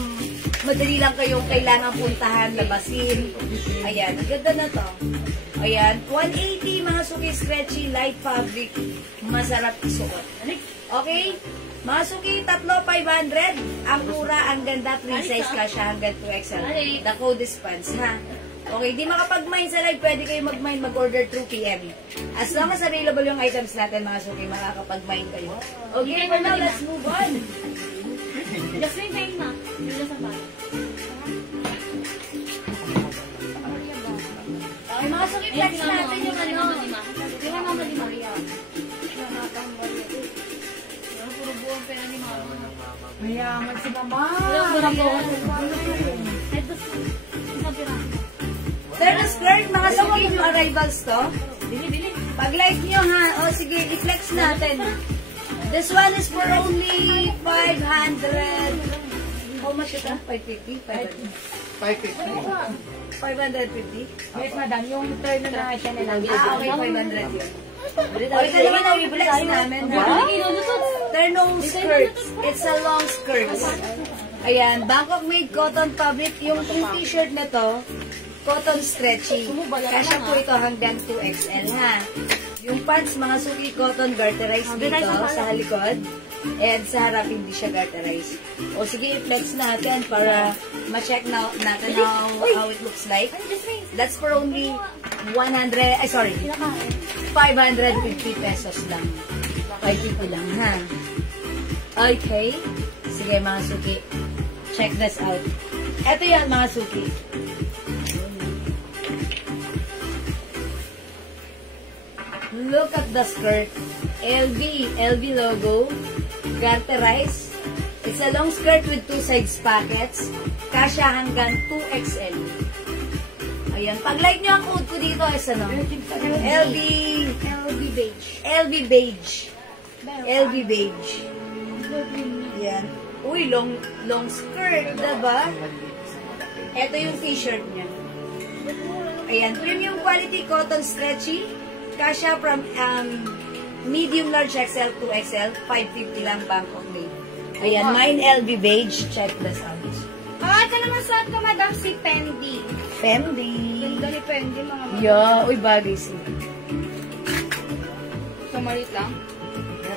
madali lang kayong kailangan puntahan, labasin. Ayan, ang ganda na to. Ayan, 180, mga suki, stretchy, light fabric, masarap isuot. Okay? Mga suki, tatlo, 500. Ang mura, ang ganda, 3 size ka siya hanggang 2XL. The code is pants, ha? Okay, di makapag-mine sa live, pwede kayo mag-mine, mag-order through PM. As long as available yung items natin, mga suki, makakapag-mine kayo. Okay, for now, let's move on. Jasmine, pain na. Dito sa bahay. Okay, mga suki, flex natin yung ano. Di ba mama ni Maria? Puro buong pera ni mama. Mayaman si mama. Puro buong. Ito, isang pira. Pero skirt, mga suki, yung arrivals to. Bili. Pag-like nyo, ha? O, sige, i-flex natin. This one is for only 500. How much ito? 550? 550. 550? Yes, madam. Yung turn na siya nilang. Ah, okay, 500 yun. O, ito naman ang i-flex namin, ha? Ternong skirt. It's a long skirt. Ayan, Bangkok made cotton fabric. Yung t-shirt na to, cotton stretchy. Kasya po ito hanggang 2XL, ha? Yung pants, mga suki cotton garterized dito sa halikod. And sa harap, hindi siya garterized. O sige, i-flex natin para ma-check natin how it looks like. That's for only 550 pesos lang. 550 lang, ha? Okay. Sige, mga suki. Check this out. Ito yan, mga suki. Look at the skirt. LV logo. Garterized. It's a long skirt with 2 sides pockets. Kasya hanggang 2XL. Ayan. Pag-like nyo ang code ko dito is ano? LV beige. LV beige. Ayan. Uy, long skirt, diba? Ito yung t-shirt niya. Ayan. Premium quality cotton stretchy. Kasya from medium large XL to XL, 550 lang Bangkok made. Ayan, mine LV beige. Check this out. Ito naman suot ko, madam, si Fendi. Fendi. Ganda ni Fendi, mga madam. Yeah, uy, bagay siya. So, malit lang.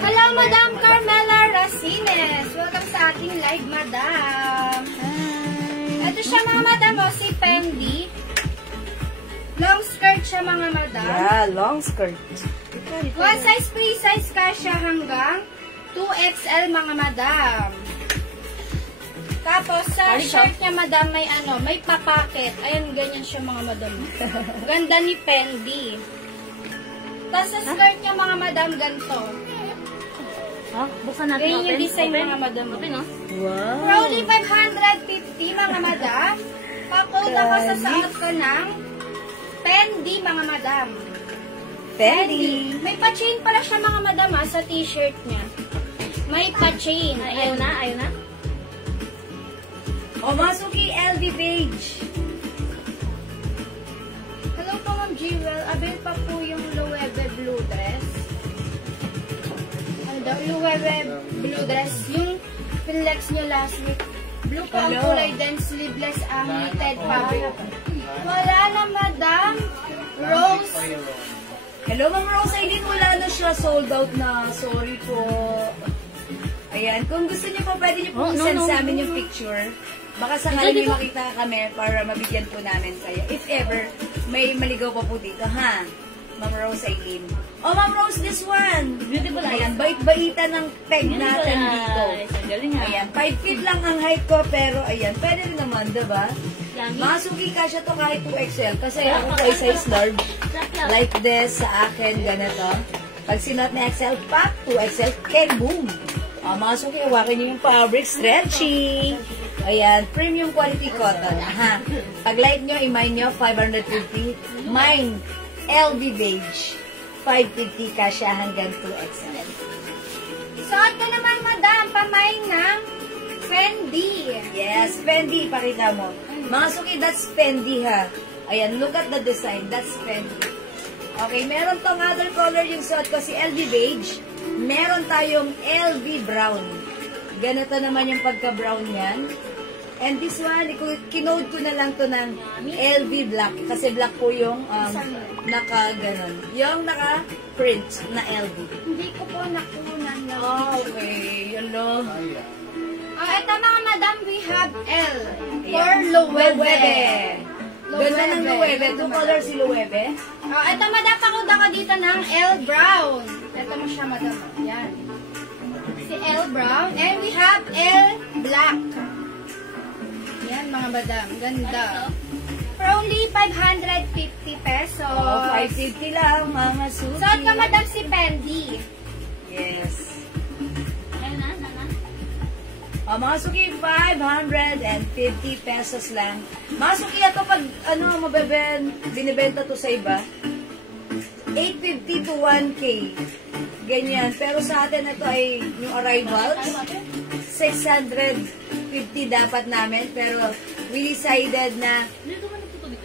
Hello, Madam Carmela Racines. Welcome sa ating live, madam. Ito siya, mga madam, si Fendi. Long skirt siya, mga madam. Yeah, long skirt. One size, free size ka siya hanggang 2XL, mga madam. Tapos, sa shirt niya, madam, may papaket. Ayan, ganyan siya, mga madam. Ganda ni Fendi. Tapos, sa skirt niya, mga madam, ganito. Buksan natin. Ganyan yung design, mga madam. no? Wow. For only 550, mga madam. Pa-quote ako sa suot ko ng Fendi, mga madam. Fendi. May pa-chain pala siya, mga madam, sa t-shirt niya. May pa-chain. Ayaw na. O, Masuki LV beige. Hello po, Ma'am Jewel. Avail pa po yung Loewe blue dress. Ano daw? Loewe blue dress. Yung pinlex niyo last week. Blue po ang kulay, then sleeveless ang knitted fabric. Wala na, madam. Rose. Hello, Ma'am Rose. Ay, din wala na siya. Sold out na. Sorry po. Ayan. Kung gusto niyo po, pwede niyo po send sa amin yung picture. Baka sakali may makita kami para mabigyan po namin kayo. If ever, may maligaw pa po dito, ha? Ma'am Rose Aileen. Oh, Ma'am Rose, this one. Beautiful. Ayan, bait-baita ng peg natin dito. Ayan, 5 feet lang ang height ko, pero ayan, pwede rin naman, diba? Mga suki kasya to kahit 2XL. Kasi ako po ay size large. Like this, sa akin, ganito. Pag sinuot na XL pack, 2XL, keg boom. Mga suki, hawakin nyo yung fabric, stretchy. Ayan, premium quality cotton. Aha. Pag light nyo, imine nyo, 550. Mine, LV beige, 550 kasya hanggang 2XL. Suot ka naman, madam, pamay ng Fendi. Yes, Fendi, pakita mo. Mga suki, that's Fendi ha. Ayan, look at the design, that's Fendi. Okay, meron tong other color yung suot ko, si LV beige. Meron tayong LV brown. Ganito naman yung pagka-brown yan. And this one, kinode ko na lang to ng LV black. Kasi black po yung naka-ganon. Yung naka-print na LV. Hindi ko po nakunan na. Okay, yun no. Ito mga madam, we have L for Loewe. Ganda ng Loewe. Two colors si Loewe. Ito madam, pakuda ko dito ng L brown. Ito mo siya madam. Yan. Si L brown. And we have L black. Yan mga madam. Ganda. For only 550 pesos. Oh, 550 lang mga suki. Suot ka madam si Fendi. Yes. Mga suki, 550 pesos lang. Mga suki, ito pag binibenta to sa iba, 850 to 1K. Ganyan. Pero sa atin, ito ay yung arrivals. 650 dapat namin. Pero we decided na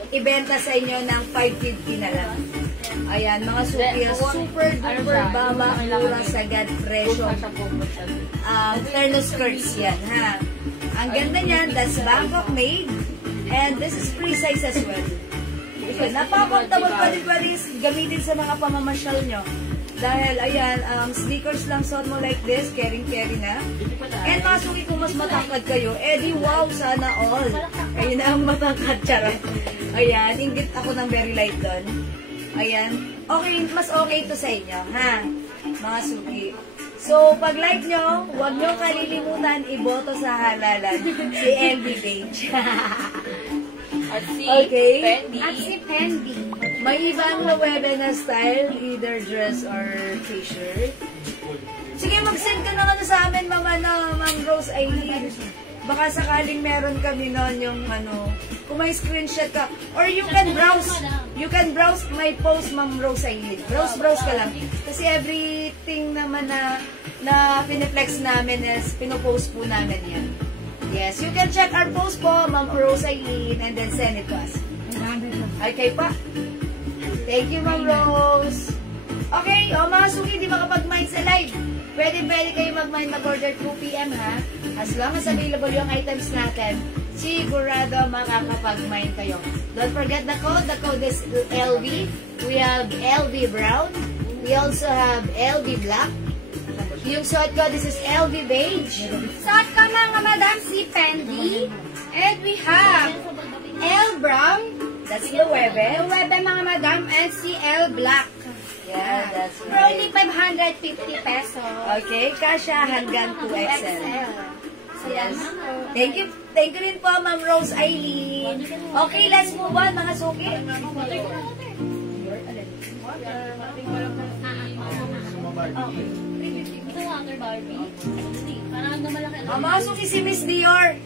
ibenta sa inyo ng 550 na lang. Ayan, mga suki, super duper baba, mura sagad presyo. Terno skirts yan, ha? Ang ganda niyan, that's Bangkok made. And this is free size as well. Napaka-comfortable pa rin gamitin sa mga pamamasyal nyo. Dahil, ayan, sneakers lang suot mo like this, carry na. And mga suki, kung mas matangkad kayo, di wow, sana all. Ayun na ang matangkad, charot. Ayan, inggit ako ng very light doon. Ayan, okay, mas okay ito sa inyo, ha? Mga suki. So, pag like nyo, huwag nyo kalilimutan iboto sa halalan si LV Beige. At si Okay. Fendi. At si Fendi. May ibang Loewe na style, either dress or t-shirt. Sige, mag-send ka na sa amin, Ma'am Rose Aileen. Baka sakaling meron kami noon yung kung may screenshot ka. Or you can browse my post, Ma'am Rose Aileen. Browse ka lang. Kasi everything naman na piniplex namin is pinopost po namin yan. Yes, you can check our post po, Ma'am Rose Aileen, and then send it to us. Okay pa? Thank you, Ma'am Rose. Okay, mga suki, di makapag-mind sa live. Pwede kayo mag-order 2 PM ha. As long as available yung items natin, sigurado makakapag-mind kayo. Don't forget the code. The code is LV. We have LV brown. We also have LV black. Yung suot ko, this is LV beige. Suot ka mga madam si Fendi. And we have L brown. That's Loewe. Loewe mga madam. And si L black. Yeah, that's For only right. 550 pesos. Okay, kasha hanggang 2XL. So, Yes. Thank you rin po, Ma'am Rose Aileen. Okay, let's move on, mga suki. Mga suki, si Miss Dior.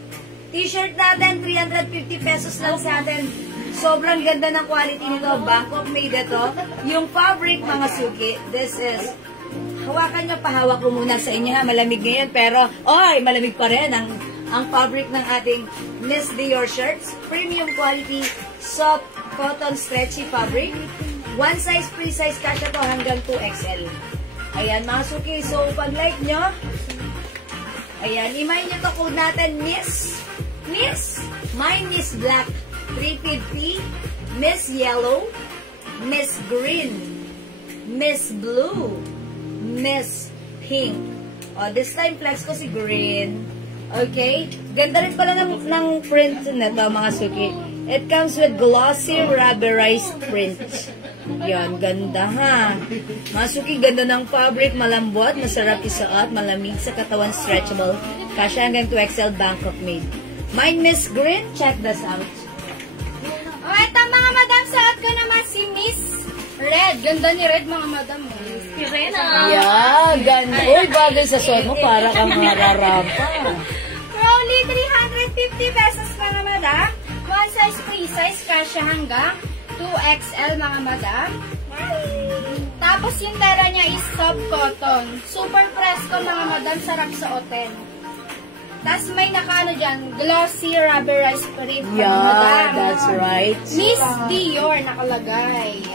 T-shirt natin, 350 pesos lang sa atin. Sobrang ganda ng quality nito. Bangkok made ito. Yung fabric, mga suki, this is, hawakan nyo, pahawak ko muna sa inyo ha. Malamig ngayon, pero, malamig pa rin ang fabric ng ating Miss Dior shirts. Premium quality, soft, cotton, stretchy fabric. One size, free size, kasya to hanggang 2XL. Ayan, mga suki. So, pag like nyo, ayan, imay nyo to code natin, Miss, mine is black, 350, Miss Yellow, Miss Green, Miss Blue, Miss Pink. This time flex ko si Green. Okay? Ganda rin pala ng print na to, mga suki. It comes with glossy rubberized print. Yan, ganda ha. Mga suki, ganda ng fabric, malambot, masarap isuot, malamig sa katawan, stretchable. Kasya hanggang 2XL Bangkok made. Mine, Miss Green, check this out. O, eto mga madam, suot ko naman si Miss Red. Ganda ni Red, mga madam. Yeah, ganda. Uy, bagay sa suot mo, para kang mararampa. For only 350 pesos, mga madam. One size, free size, kasya hanggang 2XL, mga madam. Tapos yung tela niya is soft cotton. Super fresco, mga madam. Sarap sa hotel. Tapos may nakaano dyan, glossy rubberized print, mga madam. Yeah, that's right. Miss Dior nakalagay.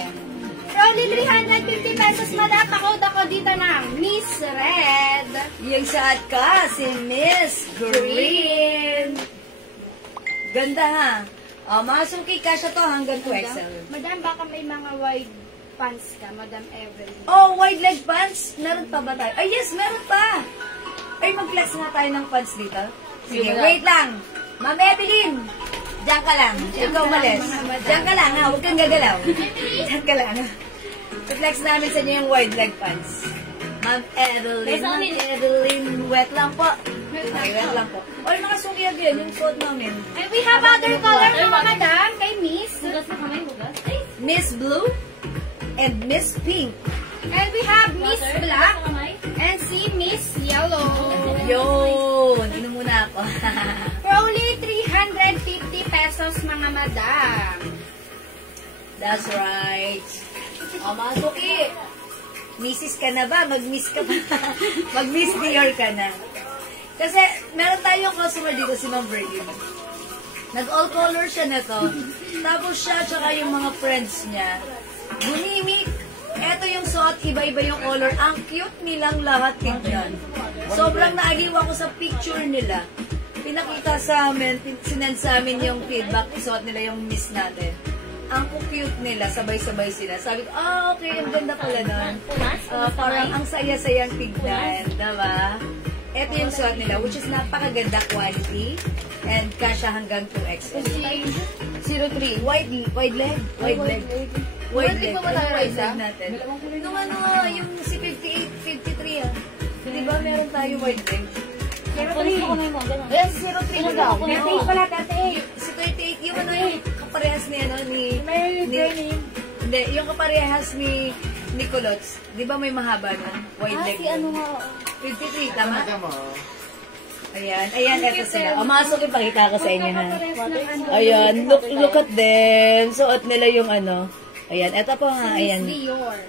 For only 350 pesos, madam. Takot ako dito ng Miss Red. Yung saat ka, si Miss Green. Ganda ha. Mga suki, kasya to hanggang 2XL. Madam, baka may mga wide pants ka, Madam Evelyn. Oh, wide leg pants? Meron pa ba tayo? Ay, yes, meron pa. Ay, mag-flex nga tayo ng pants dito. Sige, wait lang. Ma'am Evelyn, diyan ka lang. Ikaw umalis. Diyan ka lang ha, huwag kang gagalaw. Diyan ka lang. I-flex namin sa inyo yung wide leg pants. Ma'am Evelyn, wet lang po. Okay, wet lang po. O, yung mga suki yan, yung suot namin. And we have other color mga madam kay Miss. Miss Blue and Miss Pink. And we have Miss Black and si Miss Yellow. Yun, ino muna ako. For only 350 pesos mga madam. That's right. O, mga suki. Missis ka na ba? Mag-miss ka ba? Mag-miss Dior ka na. Kasi meron tayong customer dito, si Ma'am Berlin. Nag-all color siya na to. Tapos siya, tsaka yung mga friends niya. Bunimik. Eto yung suot, iba-iba yung color. Ang cute nilang lahat tignan. Sobrang naagiw ako sa picture nila. Pinakita sa amin, sinend sa amin yung feedback, suot nila yung miss natin. Ang cute nila, sabay-sabay sila. Sabi ko, okay, ang ganda pala nun. Parang ang saya-sayang tignan, diba? Ito yung suot nila, which is napakaganda quality. And kasha hanggang 2XL. 03, wide leg. Wide leg. Wide leg natin. Nung ano, yung si 58, 53 ah. Diba meron tayo wide leg? 03. Yes, 03 na daw. 38 pala, 38. Si 38, yung ano yung kaparehas ni ano, hindi, yung kaparehas ni Nicolots. Di ba may mahaba na? Wide leg. Si ano nga. 53, tama? Ayan, eto sila. Masok yung pakita ko sa inyo, ha? Ayan, look at them. Suot nila yung ano. Ayan, eto po nga, ayan.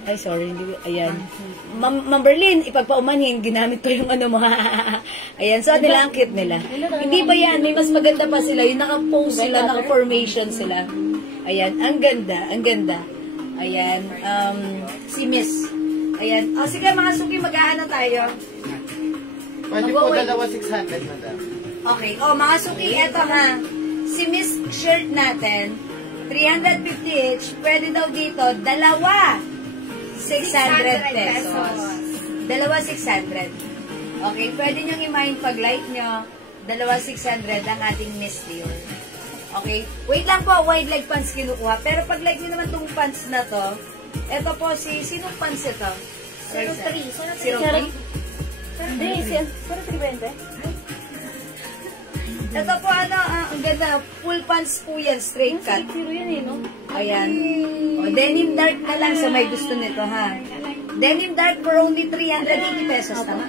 Ay, sorry, hindi, ayan. Ma'am Berlin, ipagpaumanhin, ginamit ko yung ano mo, ayan, suot nila, ang cute nila. Hindi ba yan, may mas maganda pa sila, yung naka-pose sila, naka-formation sila. Ayan, ang ganda. Ayan, si Miss. Ayan, sige mga suki, mag-aano tayo. Pwede po dalawa 600, madam. Okay. Mga suki, eto ha. Si Miss shirt natin, 350 each. Pwede daw dito, dalawa 600 pesos. Dalawa 600. Okay, pwede nyo i-mind pag-like nyo. Dalawa 600 ang ating Miss Dior. Okay, wait lang po, wide leg pants kinukuha. Pero pag-like nyo naman tong pants na to, eto po sinong pants ito? 03. Hindi, 03 Ito po ang ganda, full pants po yan, straight cut. Pero yan eh, no? Ayan. Denim dark na lang sa may gusto nito, ha? Denim dark for only 380 pesos, tama?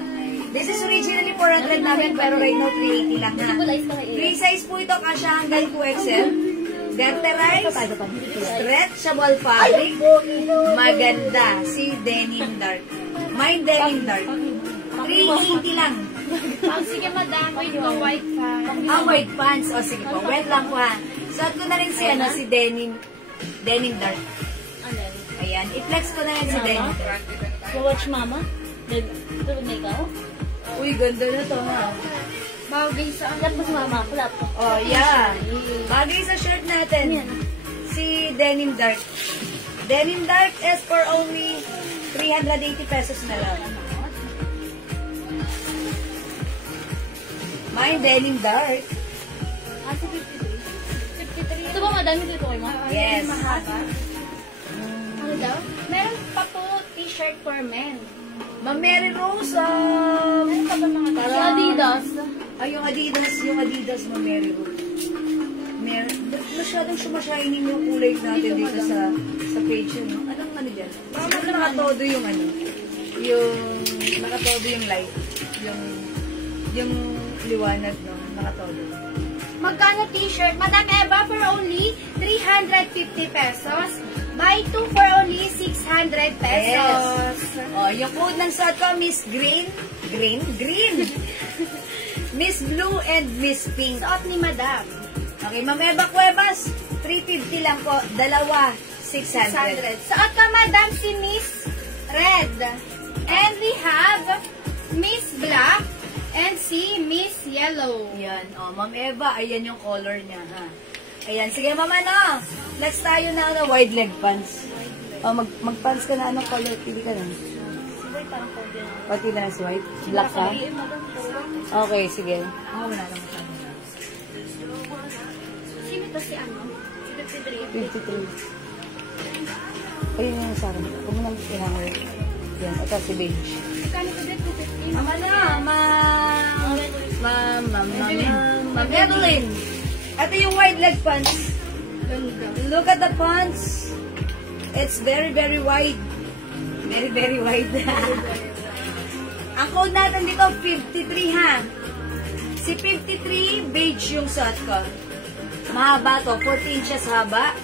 This is originally 400 namin, pero right now 380 lang, ha? Free size po ito, kasya hanggang 2XL. Denterized, stretchable fabric, maganda, si denim dark. My denim dark. 380 lang. Sige madam, with the white pants. White pants. O sige po, wet lang po ha. Suot ko na rin si denim dark. Ayan, i-flex ko na rin si denim dark. Watch mama? Tulog na ikaw? Uy, ganda na to ha. Bagay sa Tapos mama, kulap ko. Oh, yeah. Bagay sa shirt natin. Si denim dark. Denim dark is for only 380 pesos na lang. Mine, denim dark. Asa 53? Ito ba madami dito kayo, ma? Yes. Ano daw? Meron pa po t-shirt for men. Ma'am Mary Rose, Ano pa ba mga Sa Adidas. ay, yung Adidas, Ma'am Mary Rose. Masyadong sumashining yung kulay natin dito sa page yun. No? Anong ano dyan? Bakit nakatodo yung ano? Nakatodo yung light. Yung liwanag, no? Nakatodo. Magkano t-shirt? Madam Eva for only 350 pesos. Buy 2 for only 600 pesos. Oh, yung code ng suot ko, Miss Green. Miss Blue and Miss Pink. Suot ni Madam. Okay, Ma'am Eva Cuevas, 350 lang po. Dalawa, 600. 600. Suot ka Madam si Miss Red. And we have Miss Black and si Miss Yellow. Yan, oh, Ma'am Eva, ayan yung color niya, ha. Ayan, sige Ma'am, ano? Next tayo na wide leg pants. Oh, mag-pants ka na, anong color? Pili ka na. Pati na si white? Black ka? Okay, sige. Oh, wala lang. Sino to si ano? 53. Ayun yung sa akin. Huwag mo nang i-hanger. Yan, ito si beige. Magkano to din? 250. Mama na, Ma'am Evelyn. Ito yung wide leg pants. Look at the pants. It's very, very wide. Very, very wide. Ang code natin dito, 53 ha. Si 53, beige yung suot ko. Mahaba to, 14 inches haba.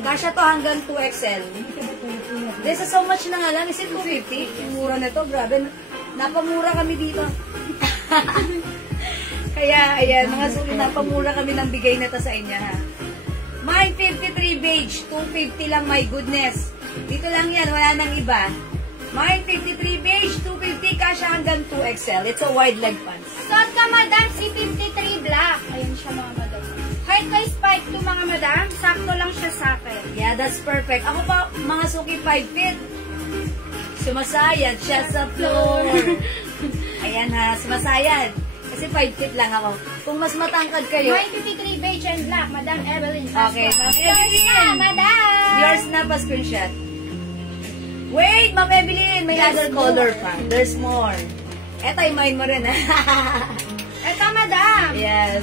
Kasya to hanggang 2XL. This is so much na nga lang. Is it 250? Mura na to, grabe. Napamura kami dito. Kaya, ayan, mga suki, napamura kami ng bigay na to sa inyo, ha. Mine 53 beige, 250 lang, my goodness. Dito lang yan, wala nang iba. Mine 53 beige, 250, kasya hanggang 2XL. It's a wide leg pants. Suot ka Madam si 53 Black. Ayun siya mga Madam. Height ko is 5'2" mga Madam. Sakto lang siya sa akin. Yeah, that's perfect. Ako pa, mga suki, 5 feet. Sumasayad siya sa floor. Ayan ha, sumasayad. Kasi 5 feet lang ako. Kung mas matangkad kayo, Mine 53 beige and black. Madam Evelyn. Okay. Yours na, Madam. yours na pa screenshot. Wait, Ma'am Evelyn, may other color pa. There's more. Eto, yung mine mo rin, ha? Ito, Madam. Yes.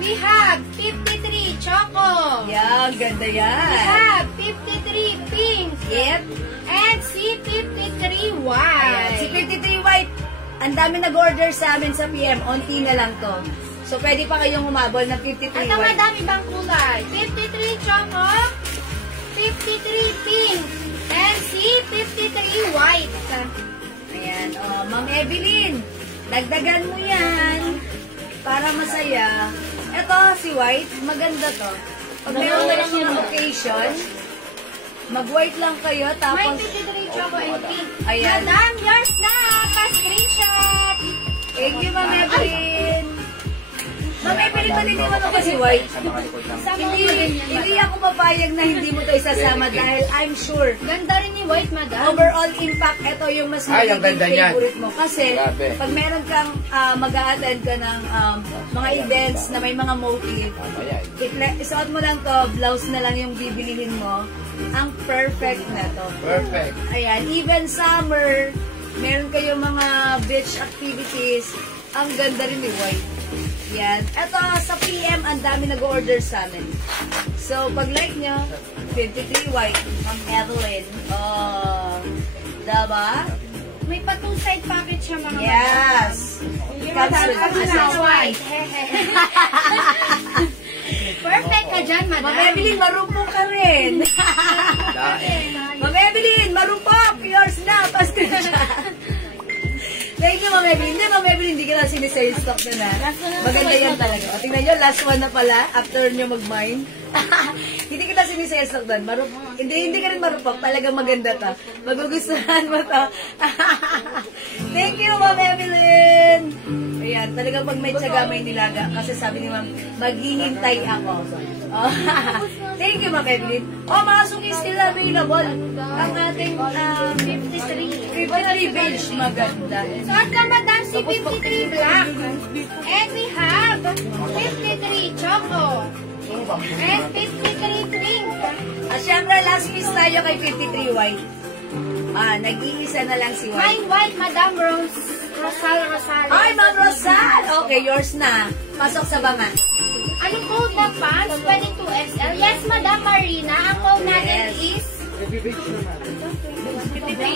We have 53 choco. Yan, ganda We yan. have 53 pink. Yep. And si 53 Ayan. white. Si 53 white, ang dami nag-order sa amin sa PM. Onti na lang to. So, pwede pa kayong umabol ng 53 Ito, white. Madam, ibang kulay. 53 choco, 53 pink, and si 53 white. Ayan. Oh, Ma'am Evelyn, dagdagan mo yan para masaya. Ito, si white, maganda to. Pag meron na lang yung occasion, mag-white lang kayo, Mine tapos, 53 choco and pink. Ayan. Madam, yours na. Pa-screenshot. thank you, Ma'am Evelyn. Ma'am Evelyn, maliniwan mo ba si white? Hindi ako papayag na hindi mo to isasama dahil I'm sure Ganda rin ni white, Madam. overall impact, ito yung mas Ay, ang magiging ganda niyan. favorite mo. Kasi, Grabe. pag meron kang mag-a-attend ka ng mga events na may mga motive, isuot mo lang to, blouse na lang yung bibilihin mo, ang perfect na to. Perfect. Ayan, even summer, meron kayo mga beach activities, ang ganda rin ni white. Yan. Ito, sa PM, ang dami nag-order sa amin. So, pag like nyo, 53 white, Ma'am Evelyn. Oh, diba? May pa two-side pocket siya, mga Yes. Madam. Comes with Sa white. Perfect ka dyan, Madam. Ma'am Evelyn, marupok ka rin. Ma'am Evelyn, marupok! Yours na! Pascreenshot! Thank you, Ma'am Evelyn. Hindi, Ma'am Evelyn, hindi ka na sinisale stock na na. Maganda yan talaga. O, tingnan nyo, last one na pala, after nyo mag-mine. Hindi kita sinisale stock doon. Hindi ka rin marupok. Talagang maganda to. Magugustuhan mo to. Thank you, Ma'am Evelyn. Ayan, talagang pag may tsaga, may nilaga. Kasi sabi ni Ma'am, maghihintay ako. Oh, thank you, Ma'am Evelyn. Oh, mga suki still available. Ang ating 53 beige, maganda. Suot ka, madam, si 53 black. And we have 53 choco. And 53 pink. At syempre, last piece tayo kay 53 white. Nag-iisa na lang si My white. white, madam, Rosal. Ay, Ma'am Rosal! Okay, yours na. Pasok sa bangan. Ano code na pants? 22XL. Yes, madam Marina. Ang code natin is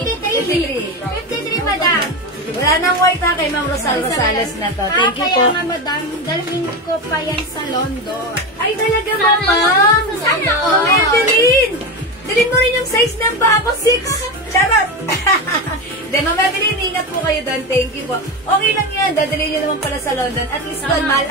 53, madam. Wala nang white ha kay Ma'am Rosal Rosales na to. Thank you po. Kaya nga, madam, dalhin ko pa yan sa London. Ay, talaga ba, ma'am? Sana Oh, Evelyn! Dalhin mo rin yung size ng ba ako, 6. Charot! Then, Ma'am Evelyn, ingat po kayo doon. Thank you po. Okay lang yan. Dadalhin nyo naman pala sa London. At least doon, mahal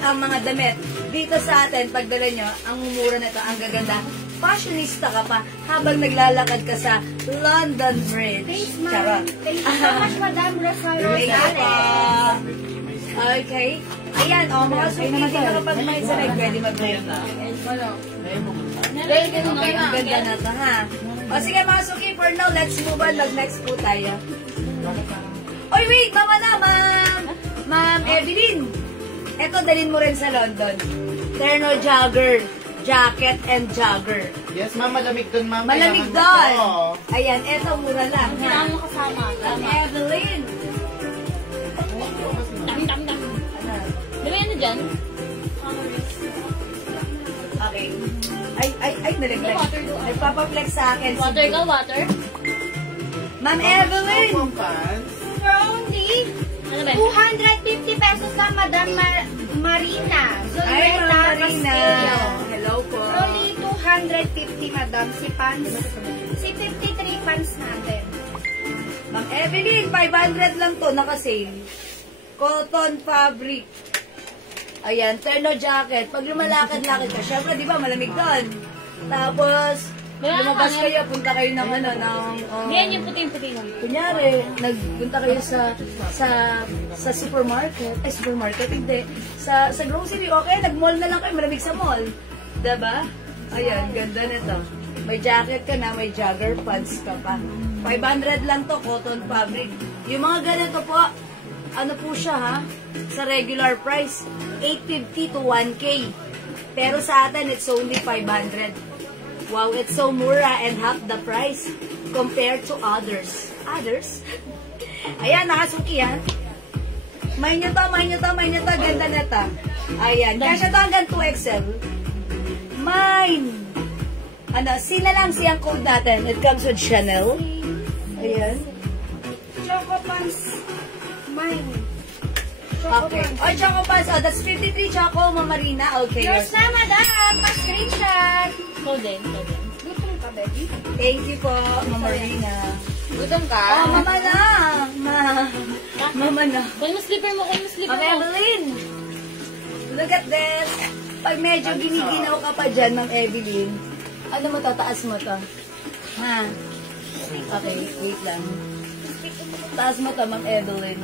ang mga damit. Dito sa atin, pagdala nyo, ang mumura na ito, ang gaganda. Fashionista ka pa habang naglalakad ka sa London Bridge. Thanks, ma'am. Charot. Thank you so much, madam Rosario. Thank you po. Okay. Ayan, mga suki, hindi nakapag-mind sa leg. Pwede mag-break na. Okay, ang ganda na ito, ha? O sige, mga suki, for now, let's move on. Mag-next po tayo. Oy, wait! Mama na, Ma'am Evelyn. Eto, dalhin mo rin sa London. Terno jogger. Jacket and jogger. Yes, ma'am, malamig doon, ma'am. Malamig Kailangan doon. mo to. Ayan, eto, mura lang. Kailangan mo kasama. Ma'am Evelyn. Dam. Dali ano dyan? Okay. Ay, nalaglag. Nagpapaflex sa akin. Water ka, water? Ma'am Evelyn. Opo, pants. For only Ano ba? 250 pesos lang, madam Marina. Ay, Ma'am Zuleta Marina. Castillo. Hello po. For only 250, madam, si pants. Si 53 pants natin. Ma'am Evelyn, 500 lang to, naka-sale. Cotton fabric. Ayan, terno jacket. Pag lumalakad-lakad ka, syempre, di ba, malamig doon. Tapos, lumabas kayo, punta kayo ng ano, Yan yung puting-puting. kunyari, nagpunta kayo sa supermarket. Ay, supermarket, hindi. Sa grocery, okay, nag-mall na lang kayo, malamig sa mall. Diba? Ayan, ganda nito. May jacket ka na, may jogger pants ka pa. 500 lang to, cotton fabric. Yung mga ganito po, ano po siya ha? Sa regular price, 850 to 1K. Pero sa atin, it's only 500. Wow, it's so mura and half the price compared to others. Others? Ayan, nakasuki ha. May nyo to. Ganda na to. Ayan, kasya to hanggang 2XL. Mine! C na lang siyang code natin. It comes with Chanel. Ayan. Choco pants. Mine. Okay. Oh, Choco Pants. Oh, that's 53 Choco, Ma'am Marina. Okay. Yours na, madam. Pa-screenshot. Coden. Gutom ka, baby? Thank you po, Ma'am Marina. Gutom ka? Oh, mama na. Mama na. Kung yung slipper mo, Ma'am Evelyn. Look at this. Pag medyo giniginaw ka pa dyan, Ma'am Evelyn, ano mo to? Taas mo to. Ha? Okay, wait lang. Taas mo to, Ma'am Evelyn.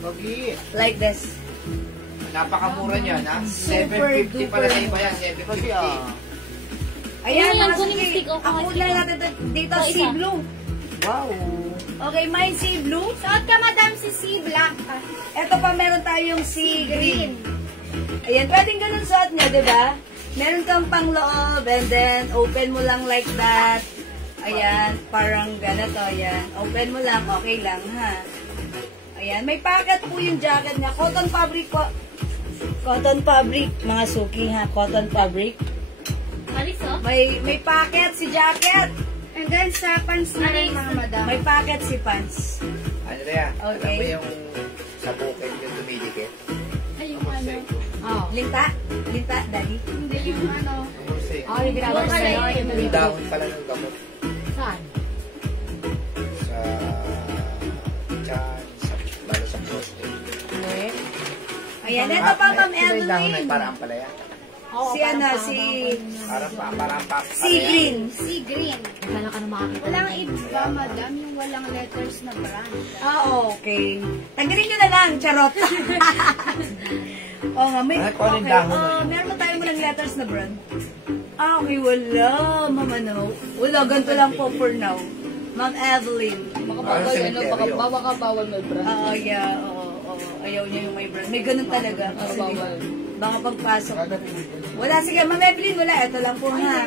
Pogi. Like this. Napakamura niyan, ha? Super 750 pala sa iba yan, Kasi 750. Ayan, Ano yan? mga Kunin mo sige. stick, oh, Ako kahit na isa. natin dito, Oh, sea isa. blue. Wow. Okay, mine sea blue. Suot ka, madam, si C black. Ito pa, meron tayong sea green. Ayan, pwedeng ganun suot niya, di ba? Meron kang pang loob, and then open mo lang like that. Ayan, parang ganito, ayan. Open mo lang, okay lang, ha? Ayan, may pocket po yung jacket niya. Cotton fabric po. Cotton fabric, mga suki, ha? Cotton fabric. Alis, oh. May pocket si jacket. And then sa pants na rin, mga madam. May pocket si pants. Andrea, Okay. alam mo yung sa bukid yung dumidikit? Ay, yung ano. Oh. Linta? Linta, Dali? Hindi yung ano. Oh, yung ginagawa ko sa'yo. Yung dahon pala ng gamot. Saan? Sa lalo sa prostate. Ayan, ito pa, Ma'am Yung dahon ay Evelyn. parang palaya. Oo, Si ano, si Parang Sea Green. Sea green. Kailan ka na makakita? Walang iba, madam, yung walang letters na brand. Okay. Tanggalin nyo na lang, charot. Oo nga, may... Ano, kung anong dahon na yun? meron pa tayo mo ng letters na brand. Ah, okay, wala. Ma'am, ano? Wala, ganito lang po for now. Ma'am Evelyn. Baka bawal may brand. Yeah, oo. Ayaw niya yung may brand. May ganun talaga. Kasi baka pagpasok. Wala, sige, Ma'am Evelyn, wala. Ito lang po, ha?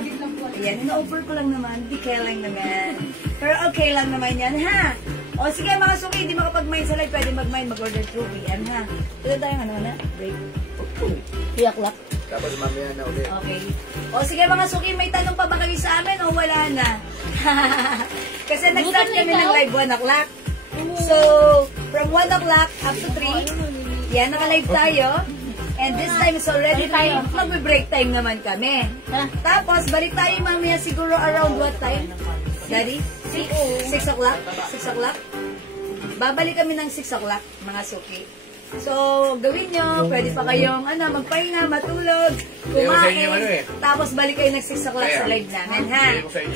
Ayan, ina-offer ko lang naman. Di kaya lang naman. Pero okay lang naman yan, ha? O sige, mga suki, hindi makapag-mine sa live. Pwede mag-mine, mag-order through PM, ha? Ito tayo, ano na? Break. Tiyaklak. Tapos mamaya na ulit. Okay. O sige, mga suki, may tanong pa ba kayo sa amin o wala na? Kasi nag-start kami ng live 1 o'clock. So, from 1 o'clock up to 3, yan, naka-live tayo. And this time is already tayo. Mag-break time naman kami. Tapos, balik tayo mamaya siguro around what time? Daddy? 6 o'clock? 6 o'clock? Babalik kami ng 6 o'clock, mga suki. So, gawin nyo. Pwede pa kayong magpahinga, matulog, kumain. Tapos balik kayo ng 6 o'clock sa live namin, ha?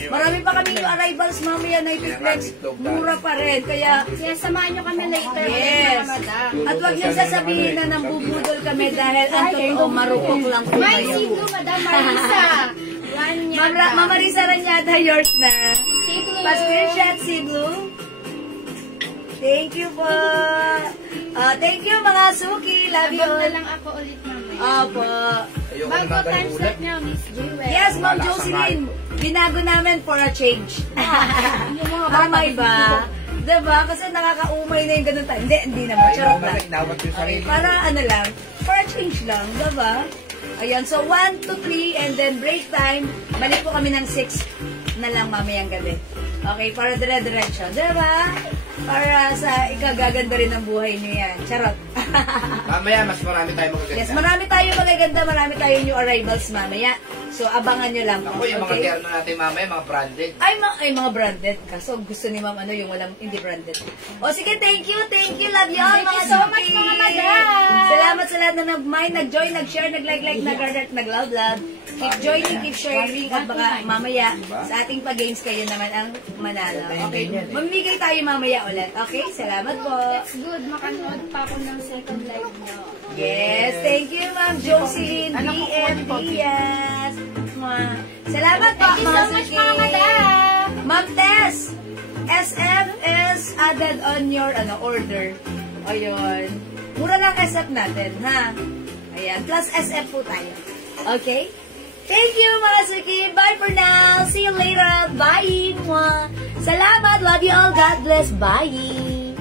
Marami pa kami yung arrivals mamaya na ipiplex. Mura pa rin. Kaya, samahan nyo kami later. yes. At huwag nyo sasabihin na nang bubudol kami dahil ang totoo marupok lang po May kayo. single, Madam Marisa. Mama Marisa Ranyada, yours na. Pa-screenshot si Blue. Thank you po. Thank you mga suki. Love you Abang na all. lang ako ulit mamaya. Opo. Bago time start niya, Miss Jewel. Yes, Ma'am Jocelyn. Binago namin for a change. Tama ba? Diba? Kasi nakakaumay na yung ganun tayo. Hindi naman. Charot lang. Okay, para lang. For a change lang. Diba? Ayan. So, 1 to 3 and then break time. Balik po kami ng 6 na lang mamayang gabi. Okay, para dire-diretso. Diba? Para sa ikagaganda rin ng buhay niyo yan. Charot. Mamaya, mas marami tayo magaganda. Yes, marami tayo magaganda. Marami tayo new arrivals mamaya. So, abangan nyo lang po. Ako, yung mga terno natin mamaya, mga branded. Ay, mga branded. Kaso gusto ni ma'am yung walang hindi branded. O sige, thank you. Love you all, mga so suki. much, mga madam. Salamat sa lahat na nag-mind, nag-join, nag-share, nag-like, nag-heart, nag-love. Keep joining, keep sharing, at baka mamaya sa ating pag-games kayo naman ang manalo. Okay, mamigay tayo mamaya ulit. Okay, salamat po. It's good. Makanood pa ako ng second live niyo. Yes, thank you, Ma'am Jocelyn B.M. Diaz. Salamat po, Thank you so much, mga madam. Ma'am Tess, SF is added on your order. Ayun. Mura lang SF natin, ha? Ayan, plus SF po tayo. Okay? Thank you, mga suki. Bye for now. See you later. Bye. Mwah. Salamat. Love you all. God bless. Bye.